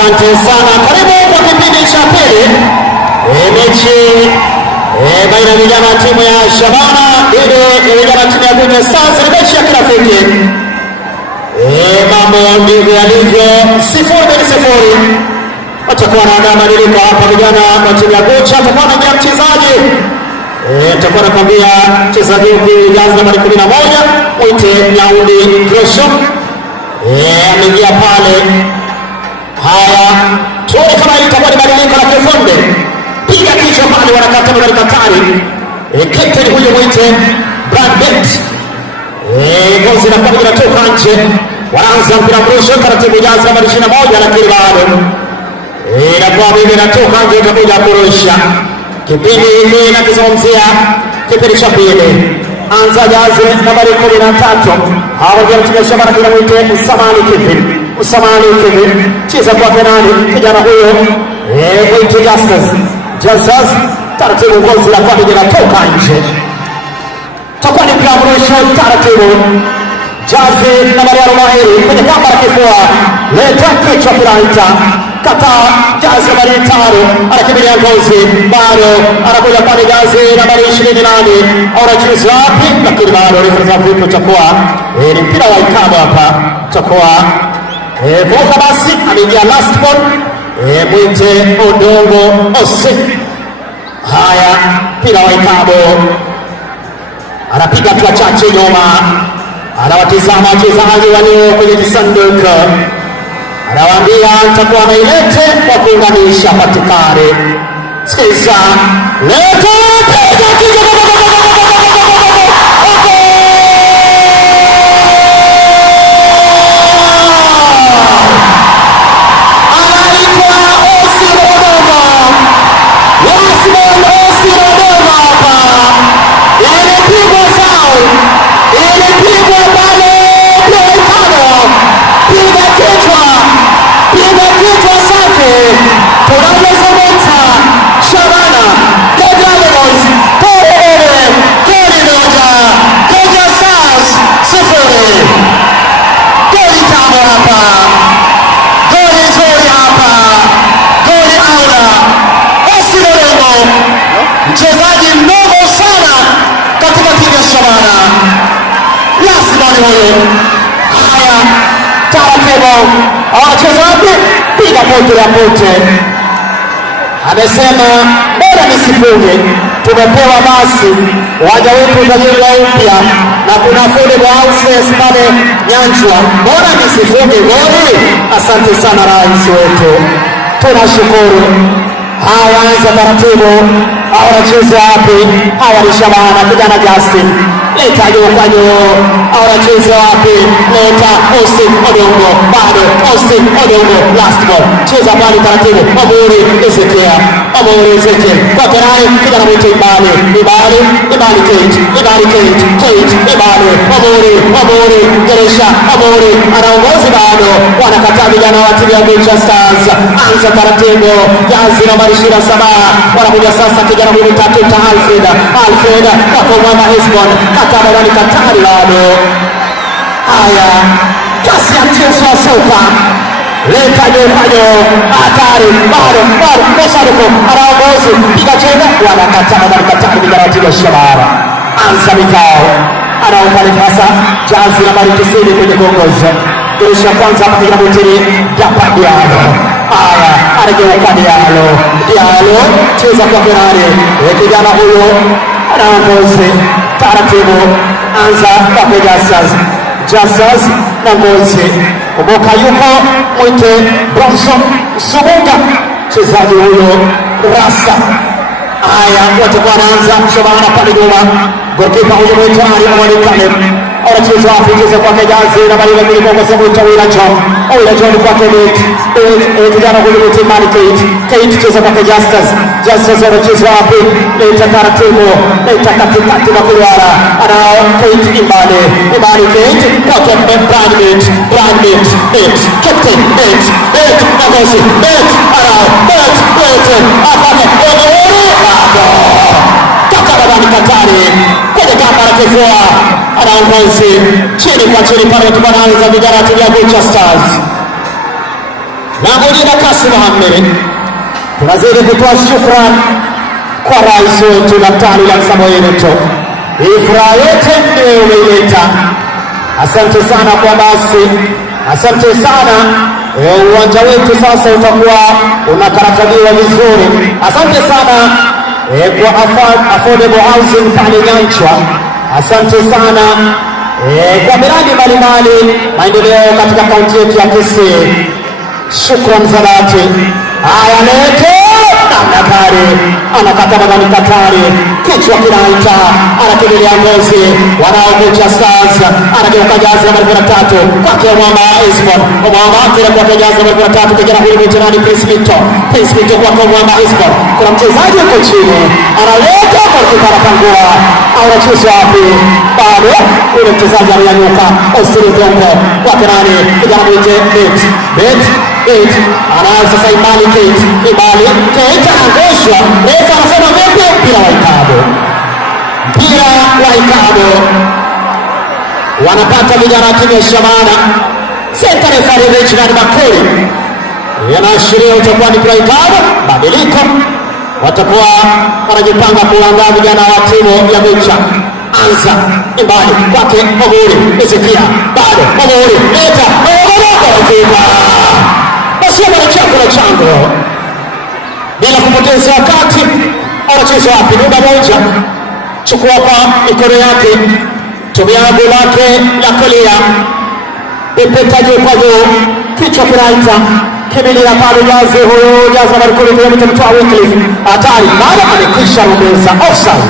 Asante sana, karibu kwa kipindi cha pili. Mechi baina ya vijana wa timu ya Shabana dhidi ya vijana wa timu ya Gunja Stars, ni mechi ya kirafiki. Mambo ndivyo yalivyo, 0-0. Watakuwa na mabadiliko hapa. Vijana wa timu ya Gunja watakuwa na mchezaji tutakuwa nakwambia mchezaji jazi nambari 11 mwite Laudi Grosho ameingia pale. Haya, tuone kama itakuwa ni badiliko la kiufundi. Piga kichwa pale, wanakata mbali Katari. Captain huyo mwite Brad Bent. Gozi na kwa inatoka nje. Wanaanza mpira Grosho taratibu, jazi nambari 21, lakini bado inakuwa mimi natoka nje, itakuja kurusha. Kipindi hiki nakizungumzia kipindi cha pili. Anza jazi nambari 13. Hawa ndio timu ya Shabana, kina mwite Usamani Kevin. Cheza kwa Kenani, kijana huyo mwite Justus. Taratibu ngozi la kwa inatoka nje. Takuwa ni bila mwisho taratibu. Jazi nambari 40 kwenye kamba la kifua. Leta kichwa kinaita. Kata jazi nambari 5 anakimbilia ngozi, bado anakuja pale jazi nambari 28 anacheza wapi, lakini bado refa vipi utakuwa ni mpira wa ikabu hapa, utakuwa kwa basi ameingia last ball mwite Odongo Ose. Haya, mpira wa ikabu, anapiga kwa chache nyuma, anawatizama wachezaji walio kwenye kisanduku, anawaambia nitakuwa na ilete kwa kuunganisha patikane. Sikiza, leta piga kichwa. Anaitwa Osi Rodoma. Osi Rodoma hapa. Ilipigwa foul. Ilipigwa pale kwa tano. Piga kichwa safi. Tunawezamota Shabana Kajaleos Torere Korinoja Gunja Stars 0. Goli tano hapa, goli zuri hapa, goli aula. Osi Rodoma, mchezaji mdogo sana katika timu ya Shabana, lazima ni huyo. Haya, taratibu wachezaji, piga pote ya pote. Amesema bora nisifunge, tumepewa basi waja wetu utajenga upya na kuna football houses pale Nyanjwa, bora nisifunge goli. Asante sana rais wetu, tunashukuru. Haya, anza taratibu. Hawa wanacheza wapi? Hawa ni Shabana, kijana Justin. Leta juu kwa juu. Hawa wanacheza wapi? Leta Austin Odongo, bado Austin Odongo, last ball. Cheza bali taratibu. Amuri Ezekiel kwa Kenani, kijana mwite Ibali Amuri Geresha. Amuri anaongozi, bado wanakataa vijana wa timu ya Gunja Stars. Anza taratibu, jazi nambari 27 wanakuja sasa, kijana mwite Tatuta Alfred kwa mwana Hesbon kata barani Katari bado. Haya, kasi ya mchezo wa soka, leta nyokanyo hatari, bado Mosaruko anaongozi, piga chenga, wanakataa barani Katari vijana wa timu ya Shabana. Anza mikao, anaomba nafasi jazi nambari 90 kwenye kuongoza. Dirisha kwanza hapa kijana mwite Japa Diallo. Haya, anageuka Diallo, cheza kwa Kenani, kijana huyo anaongozi taratibu. Anza kwa Justus na ngozi, kumbuka yuko mwite Bronson Sumunga, mchezaji huyo Rasta. Haya, watakuwa wanaanza Shabana pale nyuma, golikipa huyo mwite Ali Omari Kaleb. Anacheza wapi? Cheza kwa jazi na bali la milimo kwa sababu Tawila John kwa Kate. Kijana huyo mwite Mali Kate cheza kwa Justus anacheza wapi? Leta taratibu, leta katikati na kuliara. Ana Kate Imani Kate kwa Brand Bent Captain Bent Agosi Bent Kakabani Katari kwenye kamba la kifua, anaongozi chini kwa chini pale, tunaanza vijana wa Gunja Stars. lango jina Kassim Mohamed. Tunazidi kutoa shukrani kwa rais wetu Daktari Samoei Ruto. Hii furaha yote ndio umeileta. Asante sana kwa basi, asante sana. Uwanja wetu sasa utakuwa unakarabatiwa vizuri. Asante sana kwa affordable housing pale Nyanchwa. Asante sana kwa miradi mbalimbali maendeleo katika kaunti yetu ya Kisii. Shukrani za dhati. Haya lete namna gani anakata magani Katari, kichwa kinaita, anakimbilia Ngozi, wanaokucha Stars, anageuka jazi nambari 13 kwake Mwamba Esbon, Mwamba tena kwake jazi nambari 13, kijana huyu mtirani Prince Victor kwake Mwamba Esbon. Kuna mchezaji yuko chini, analeta kwa kipara pangua, anacheza wapi? Bado ule mchezaji ananyanyuka, Austin Dongo kwake nani? Kijana mwite Bet anaanza sasa Imali Kate anagoshwa, refa anasema vipi? Mpira wa Ikabo wanapata vijana timu ya Shabana. Senta refari Richard Makuri yanaashiria utakuwa ni mpira wa Ikabo. Badiliko watakuwa wanajipanga kuandaa vijana wa timu ya Micha. Anza Imali kwake Moguri Ezekia, bado Moguri leta basi na chango bila kupoteza wakati. Anacheza wapi? Muda moja, chukua kwa mikono yake, tumia goli lake la kulia, pepeta juu kwa juu, kichwa kinaita, kimbilia pale jazi huyo, jazi nambari 10 mtoa Wycliffe, hatari, baada amekwisha rumeza offside.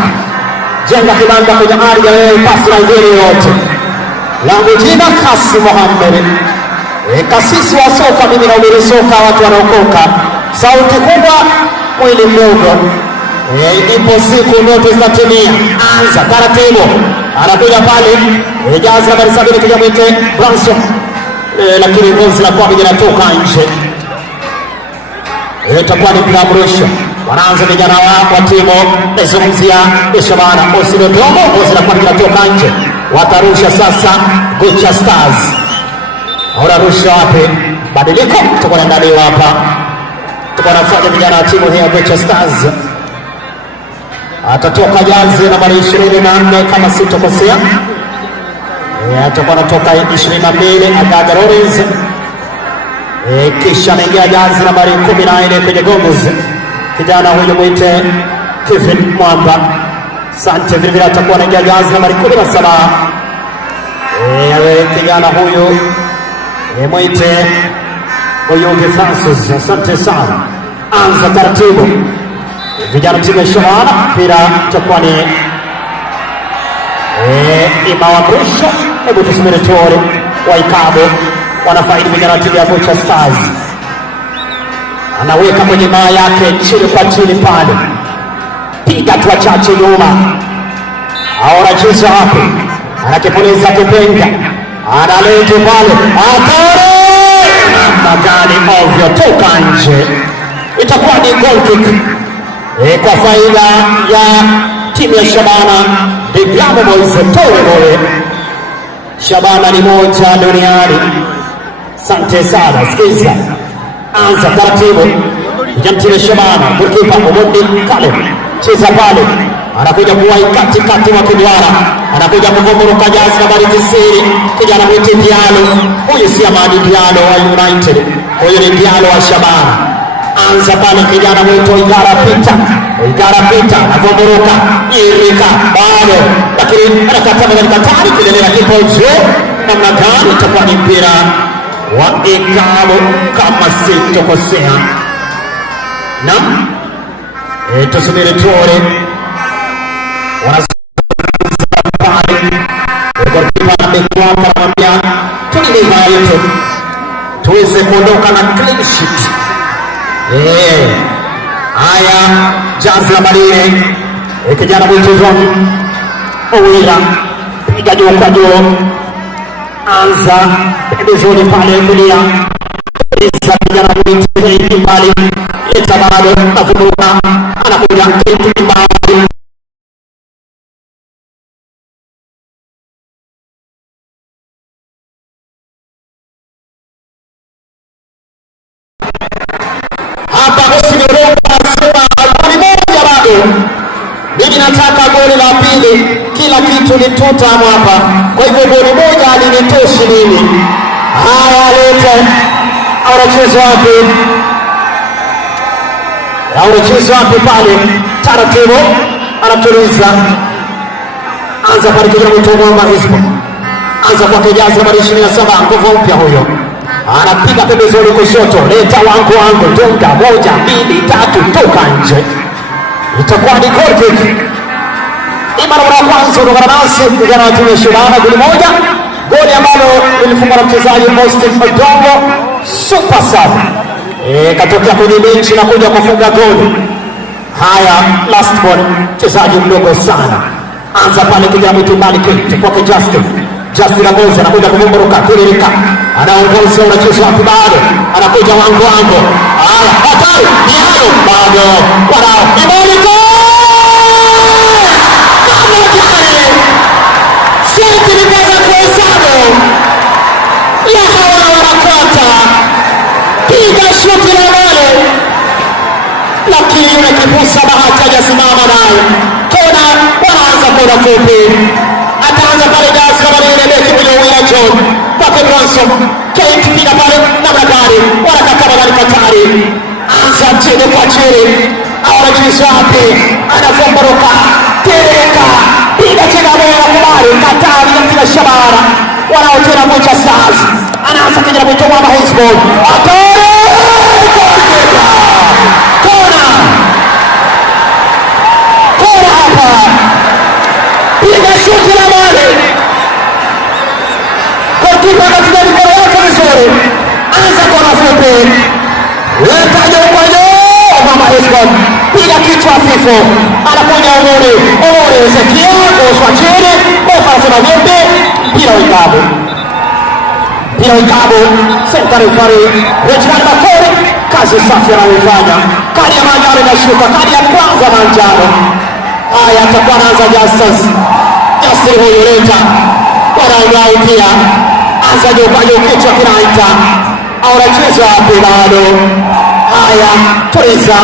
Jenga kibanda kwenye ardhi ya wewe, pasi na ngeli yote. Lango jina Kassim Mohamed. Kasisi wa soka, mimi na umiri soka, watu wanaokoka. Sauti kubwa, mwili mdogo. Ipo siku ndoto zitatimia. Anza taratibu, anakuja pale jazi nambari 7 kija mwite Branson, lakini ngozi la kwa linatoka nje. Itakuwa ni mrusho. Wanaanza vijana wa timu nazungumzia Shabana. Osidodongo ngozi la kwa linatoka nje. Watarusha sasa Gocha Stars. Wanarusha wapi? Badiliko tuko na ndani hapa. Tuko nafanya vijana wa timu hii ya Gocha Stars. Atatoka jazi nambari 24 kama sitokosea. Atakuwa anatoka 22 Agaga Lawrence. Kisha anaingia jazi nambari 14 kwenye Gomez. Kijana huyu mwite Kevin Mwamba. Sante vile vile atakuwa anaingia jazi nambari 17. Kijana huyu mwite Oyonge Francis. Asante sana. Anza taratibu. Vijana timu ya Shabana, mpira itakuwa ni Imawa Mrusho. Hebu tusubiri tuone wa Ikabo wanafaidi vijana timu ya Gocha Stars. Anaweka kwenye maa yake chini kwa chini pale, piga tu chache nyuma. Anacheza hapo, anakipoleza kipenga, analeta pale, atare magari ovyo, toka nje. Itakuwa ni goal kick kwa faida ya timu ya Shabana. Diglamo Boys Tore. Shabana ni moja duniani. Sante sana. Sikiza, anza taratibu. Timu ya Shabana, goalkeeper Omondi Kale cheza pale, anakuja kuwai katikati wa kiduara, anakuja kuvuruka jazi nambari 90, kijana mwite Diallo. Huyu si Amadi Diallo wa United, huyu ni Diallo wa Shabana. Anza pale kijana mwito Igara Pita anavuruka irika bado, lakini anakata mbele Katari, kilelea kipo juu. Namna gani? Itakuwa ni mpira wa Ikabo kama sitokosea. Naam, tusubiri tuone. Tuweze kuondoka na clean sheet. Haya, jazi nambari 4, kijana mwito John Owira, piga juu kwa juu. Anza pembezoni pale kulia, kijana mwito mbali, leta bado navuruka, anakuja mbali. kila kitu ni tutamu hapa, kwa hivyo goli moja alinitoshi mimi. Haya, lete anacheza wapi? Anacheza wapi pale? Taratibu anatuliza, anza pale kijana mtoto wa Hispo, anza kwa kijazi nambari 27, nguvu mpya huyo, anapiga pembezoni kushoto, leta wangu tunda 1 2 3, toka nje, itakuwa ni goal kick. Mara ya kwanza kutoka nasi kijana wa timu ya Shabana, goli moja, goli ambalo lilifungwa na mchezaji Austin Odongo super sub, katokea kwenye benchi na kuja kufunga goli. Haya, last ball, mchezaji mdogo sana, anza pale kijana mtu mbali kwa Justin Agoza anakuja kuvumburuka tiririka, anaongoza, unacheza wapi? Bado anakuja wangu. Haya, hatari Diallo, bado wanao Imariko piga shuti la mbele, lakini yule kipusa bahati hajasimama nayo. Kona, wanaanza kona fupi, ataanza pale Jazz kama ile beki mwenye Willa John kwake Bronson Kate, piga pale na Bakari, wanakataba gani Katari, anza chini kwa chini, anacheza wapi? Anafumburuka tereka, piga tena moja kubali Katari na kila Shabara wanaotena Mocha Stars, anaanza kijana mtu wa Hispo, kona hapa, piga shuti la mbele, goalkeeper katika mikono yake vizuri, anza kona fupi, leta juu Mama Hispo, piga kichwa fifo, anakuja Omori Ezekiel, kwa chini, kwa fasema vipi, mpira ikabu, center referee Reginald Makori, kazi safi anayoifanya. Kadi ya manjano inashuka, kadi ya kwanza manjano. Haya, atakuwa anaanza Justin huyu, leta wanaangai pia, anza juu kichwa kinaita, au anacheza wapi? Bado. Haya, tuliza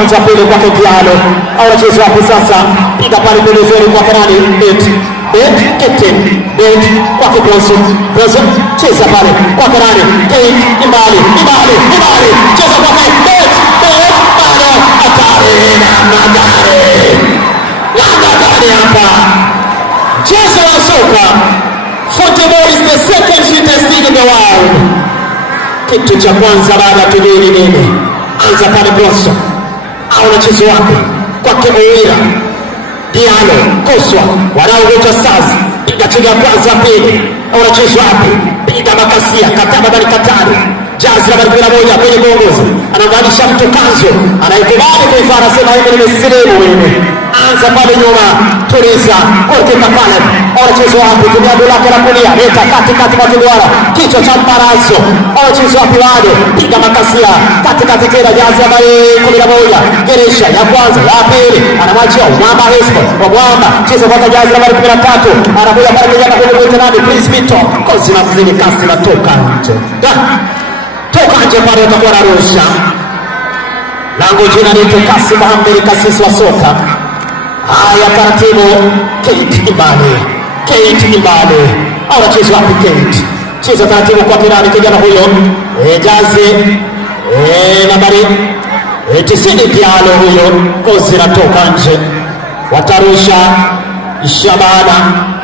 anza pili kwa Diallo, au anacheza hapo sasa, piga pale pembezoni kwa Kanani, captain kwa Bronson, cheza pale kwa Kanani, Imali, cheza kwa bado hatari na Magari hapa. Mchezo wa soka, football is the second sweetest thing in the world. Kitu cha kwanza baada tujui nini, anza pale Bronson, au anacheza wapi? Kwake Owira, Diallo, Koswa, wanaogoja Stars, piga chini ya kwanza pili, au anacheza wapi? Piga makasia, kataba bali Katari, Jazz nambari 11 kwenye kuongoza, anaanganisha mtu kanzo, anaikubali kuifanya, sema hivi nimesilimu mimi. Anza pale nyuma, tuliza, kote kakale, anacheza wapi? Tumia bulaka la kulia, leta kati kwa Kidwara, kichwa cha Mparazo, anacheza wapi? Bado, piga makasia, kati kera Jazz nambari 11, Geresha, ya kwanza, ya pili, anamwachia Mwamba Hispo, Mwamba, cheza kwa Jazz nambari 13, anakuja pale kijana kwenye mtenani, Prince Vito, kozi na kuzini kasi na toka nje. Toka nje pale utakuwa na rusha. Lango jina ni Kasi Mohamed, kasisi wa soka. Haya, taratibu, Kate Ibale, au anacheza wapi? Kate, cheza taratibu kwa Kirani, kijana huyo, Jazi, nambari 90 Diallo huyo, kozi na toka nje, watarusha Shabana.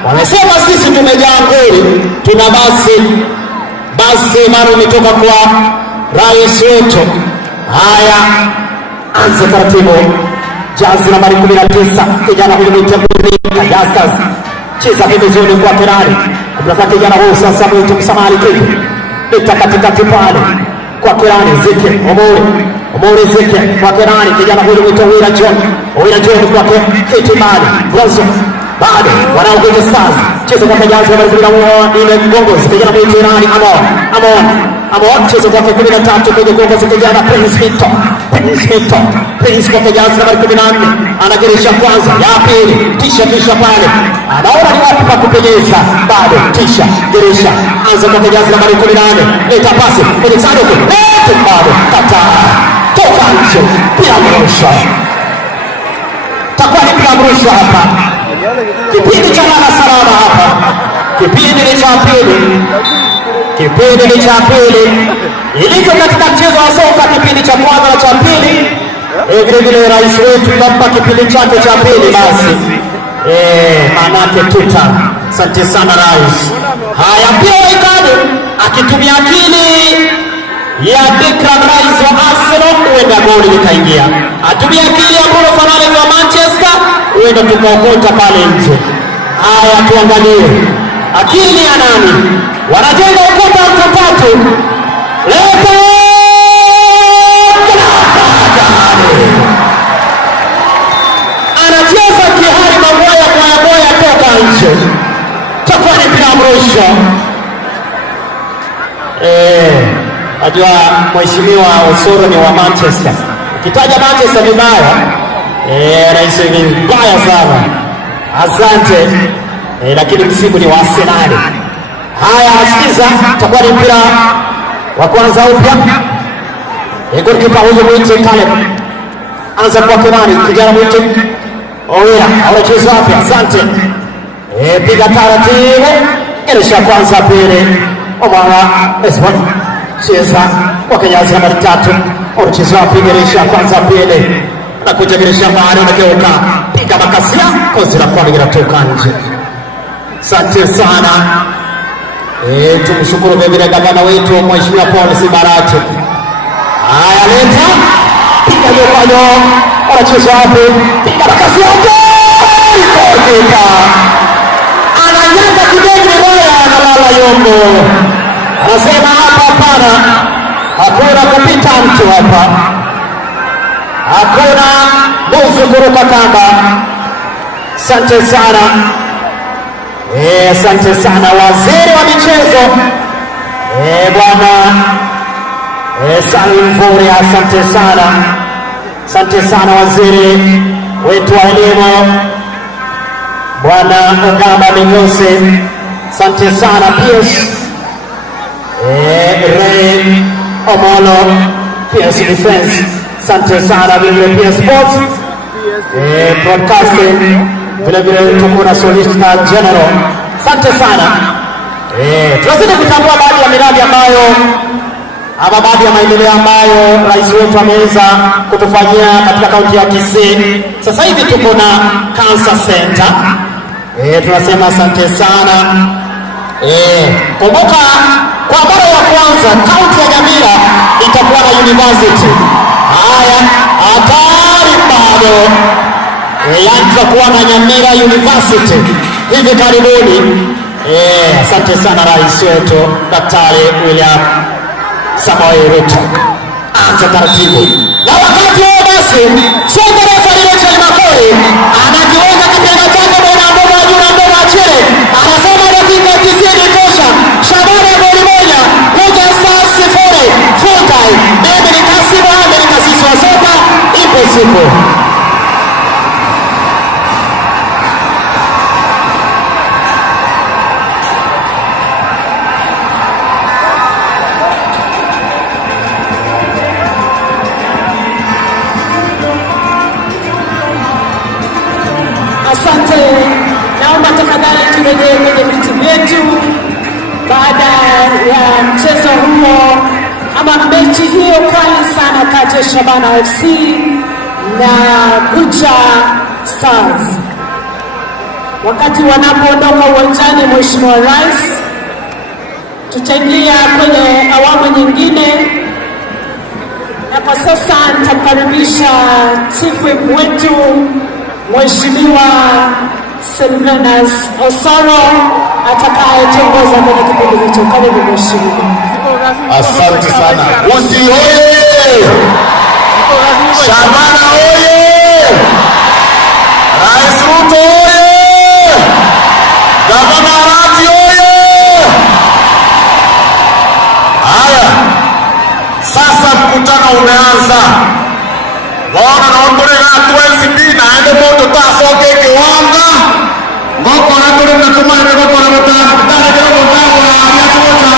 Wamesema sisi tumejaa ngoli, tuna basi mara umetoka kwa rais wetu. Haya, anza taratibu, Jazz nambari 19, kijana huyu mtembea Jazz, cheza pembezoni kwa Kirani, kumraka kijana huyu sasa mtu msamali kitu, leta katikati pale kwa Kirani, Zeke Omori Zeke kwa Kirani, kijana huyu mtu Willa John kwa Kate Mali, Bronson, bado wanaogoja Stars, cheza kwa Jazz nambari 11 ile mgongo, kijana huyu Kirani, Amon ama mchezo kwa 13 kwenye gongo za kijana Prince Hito. Prince kwa kijana nambari 14 anageresha kwanza, ya pili, tisha pale. Anaona ni wapi pa kupenyeza, bado tisha, geresha. Anza kwa kijana nambari 18, leta pasi, kwenye sanduku, bado kata. Toka nje, pia mrusha. Takuwa ni pia mrusha hapa. Kipindi cha lala salama hapa. Kipindi ni cha pili. Ilivyo katika mchezo wa soka, kipindi cha kwanza na cha pili, vile vile rais wetu kampa kipindi chake cha pili, basi manake tuta. Asante sana rais. Haya, pia Waikado akitumia akili ya Declan Rice wa Arsenal, huenda goli likaingia. Atumia akili ya Bruno Fernandes wa Manchester, huenda tukaokota pale nje. Haya, tuangalie akili ya nani? Wanajenga ukuta mtatu. Leta anacheza kihari magoya toka nje. Takuwa ni bila mrusho. Ajua mheshimiwa Osoro ni wa Manchester. Ukitaja Manchester vibaya, rais vibaya sana. Asante. Lakini msimu ni wa Arsenal. Haya, sikiza, takuwa ni mpira wa kwanza upya. Golikipa huyu mwite Caleb. Anza kwa Kenani, kijana mwite Owera, anacheza wapi? Asante. Piga taratibu. Geresha kwanza pili. Omara Esbon. Cheza kwa Kenyazi nambari 3. Anacheza wapi? Geresha kwanza pili. Anakuja geresha bado anageuka. Piga makasia, kozi la kwani linatoka nje. Asante sana. Tumshukuru vile gavana wetu mheshimiwa Paul Sibarati. Haya, leta piga yokayo, anacheza hapo, piga makasi yake, ikotika ananyaka kibegi moja, analala yombo. Anasema hapa hapana, hakuna kupita mtu hapa, hakuna nusu kuruka kamba. Asante sana. Asante sana waziri wa michezo bwana Salim Mvurya. Asante sana waziri wetu wa elimu bwana Ogamba Migose. Asante sana PS Ray Omolo, PS Defense. Asante sana vile PS Sports Broadcasting, vile tuko na Solicitor General. Asante sana. Tunazidi kutambua baadhi ya miradi ambayo ama baadhi ya maendeleo ambayo rais wetu ameweza kutufanyia katika kaunti ya Kisii. Sasa hivi tuko na Cancer Center. Tunasema asante sana. Kumbuka kwa mara ya kwanza kaunti ya Nyamira itakuwa na university. Haya, hatari bado. Tutakuwa na Nyamira University hivi karibuni. Asante sana rais wetu Daktari William Samoei Ruto. Anza taratibu. Na wakati huo basi, soka refa ile cha Makori anakiweka kipenga chake bwana Mboma juu na Mboma chini. Anasema dakika 90 tosha. Shabana goli moja, kuja saa 0 full time. Mimi ni Kasimu Ahmed, kasisi wa soka, ipo siku. Asante. Naomba tafadhali turejee kwenye viti vyetu baada ya mchezo huo ama mechi hiyo kali sana kati ya Shabana FC na Bucha Stars. Wakati wanapoondoka uwanjani, Mheshimiwa Rais, tutaingia kwenye awamu nyingine, na kwa sasa nitamkaribisha Chief Whip wetu Mheshimiwa Sylvanus Osoro atakayetongoza kwenye kipindi hicho. Karibu mheshimiwa. Asante sana. Usi oye! Shabana oye! Rais Ruto oye! Gavana Arati oye! Haya, umeanza. Bona naongore watu SB na ende moto tasoke kiwanga. Ngoko na tuli na tumane ngoko na mtana. Tana kero mtawa ya tuota.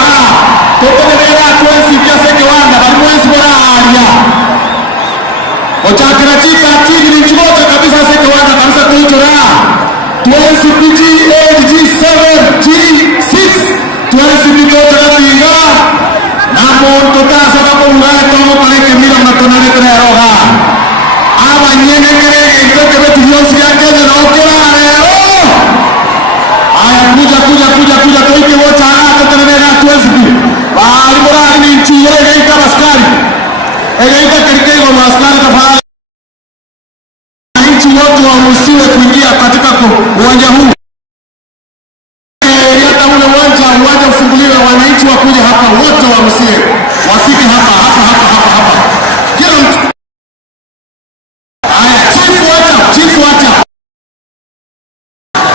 Tokene kera watu SB ya seke wanga bali mwezi bora alia. Ochakira chika chini ni chimoja kabisa seke wanga kabisa tuitora. 12PG 8G7 G6 12PG otakapinga namo tutaza kama ungana tomo kaleke mira matonale kare roga aba nyene kere itoke betu yosi yake na okera leo aya kuja toike wote hata tena na 12PG bali bora ni nchi yeye ita askari egeita kirikei wa askari tafadhali nchi wote waruhusiwe kuingia katika uwanja huu. Hata ule uwanja ufunguliwe, wananchi wakuja hapa wote waruhusiwe, wafike hapa. Kila mtu. Haya,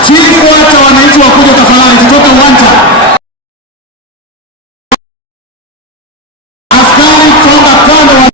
chifu wacha wananchi wakuja tafadhali, tutoke uwanja. Askari toka kando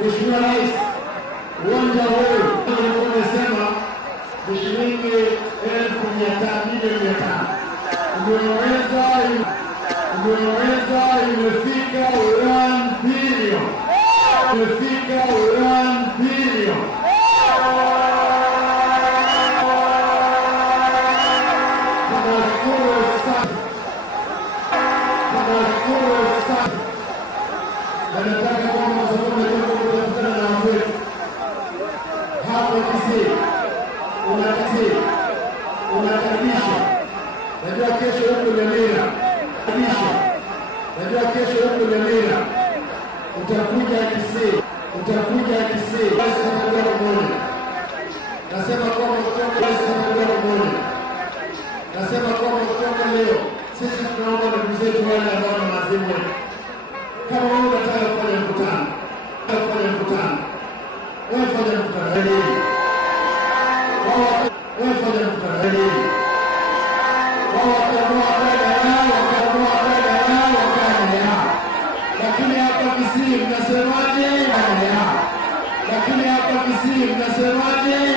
Mheshimiwa Rais, uwanja huu umesema ni shilingi 1,500. Umeweza imefika 1 bilioni. Imefika 1 bilioni. Tunashukuru sana. Nataka kwamba sababu tunakutana na wewe hapa Kisii, unakaribisha Najua kesho huko Nyamira. Najua kesho huko Nyamira. Utakuja Kisii. Basi ndio mmoja. Nasema kwamba kutoka leo sisi tunaomba ndugu zetu wale ambao ni wazimu wetu. Kama wewe unataka kufanya mkutano. Wewe fanya mkutano. Wewe fanya mkutano. Lakini hapa Kisii mnasemaje?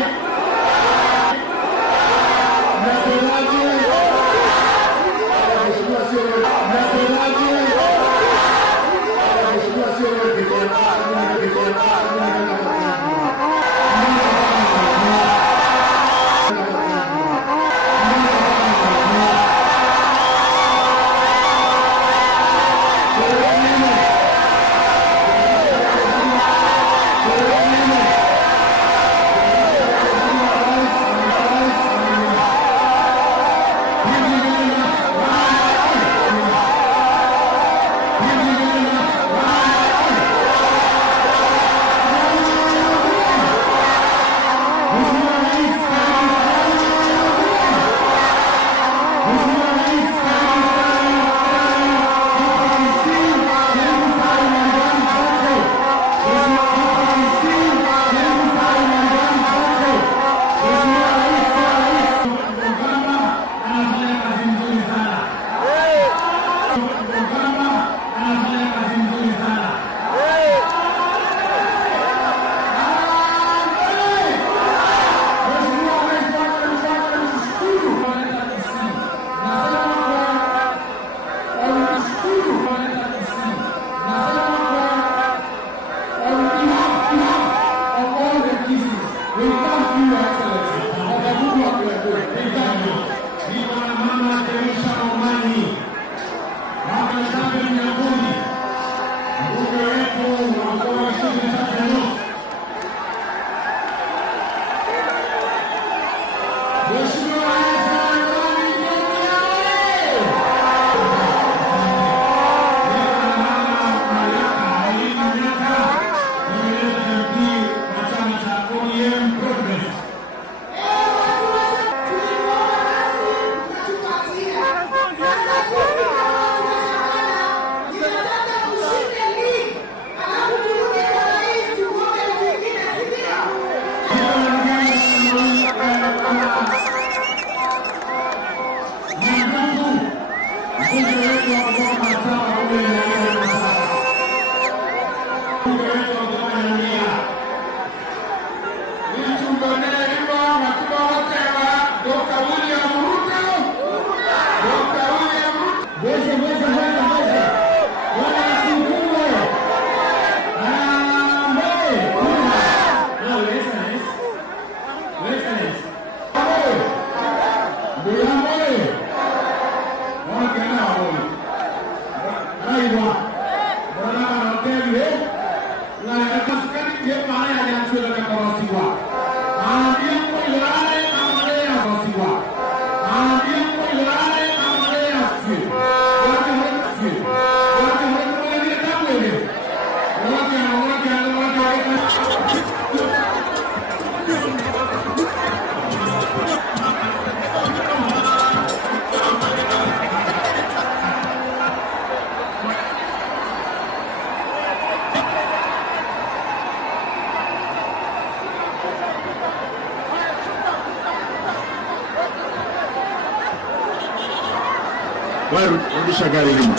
Rudisha gari nyuma.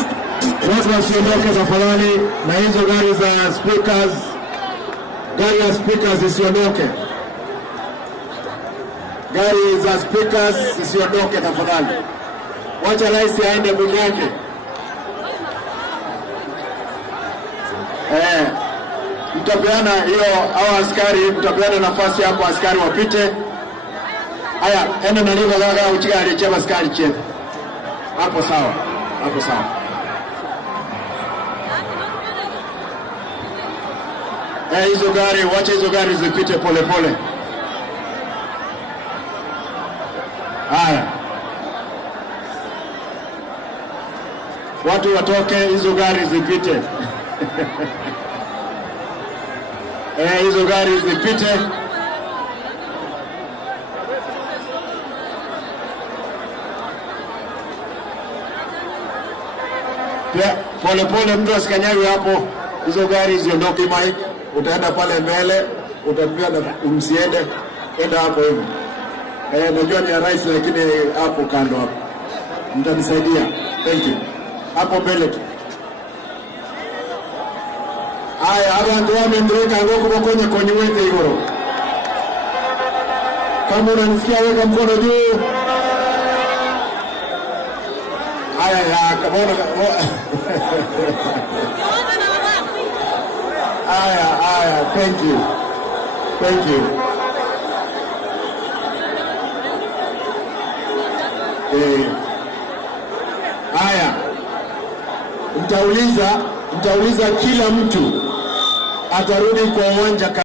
Watu wasiondoke tafadhali, na hizo gari za speakers, gari ya speakers isiondoke. Gari za speakers isiondoke tafadhali. Wacha rais aende Bunyake. Mtapeana hiyo au askari, mtapeana nafasi hapo askari wapite. Haya, enda na liva gaga uchiga alichema askari chefu. Hapo sawa. Hapo sawa. Hizo gari, wacha hizo gari zipite pole pole. Haya. watu watoke, hizo gari zipite. Hizo gari zipite. Pia pole mtu asikanyage hapo, hizo gari ziondoke. Mike, utaenda pale mbele, utatumia na umsiende, enda hapo hivi. Najua ni ya rais, lakini hapo kando hapo mtanisaidia. Thank you. Hapo mbele tu. Aya, abantu wamendreka ngoko kwenye wete igoro. Kama unanisikia weka mkono juu. Aya ya kabona. Aya, thank you. Aya, mtauliza kila mtu atarudi kwa uwanja.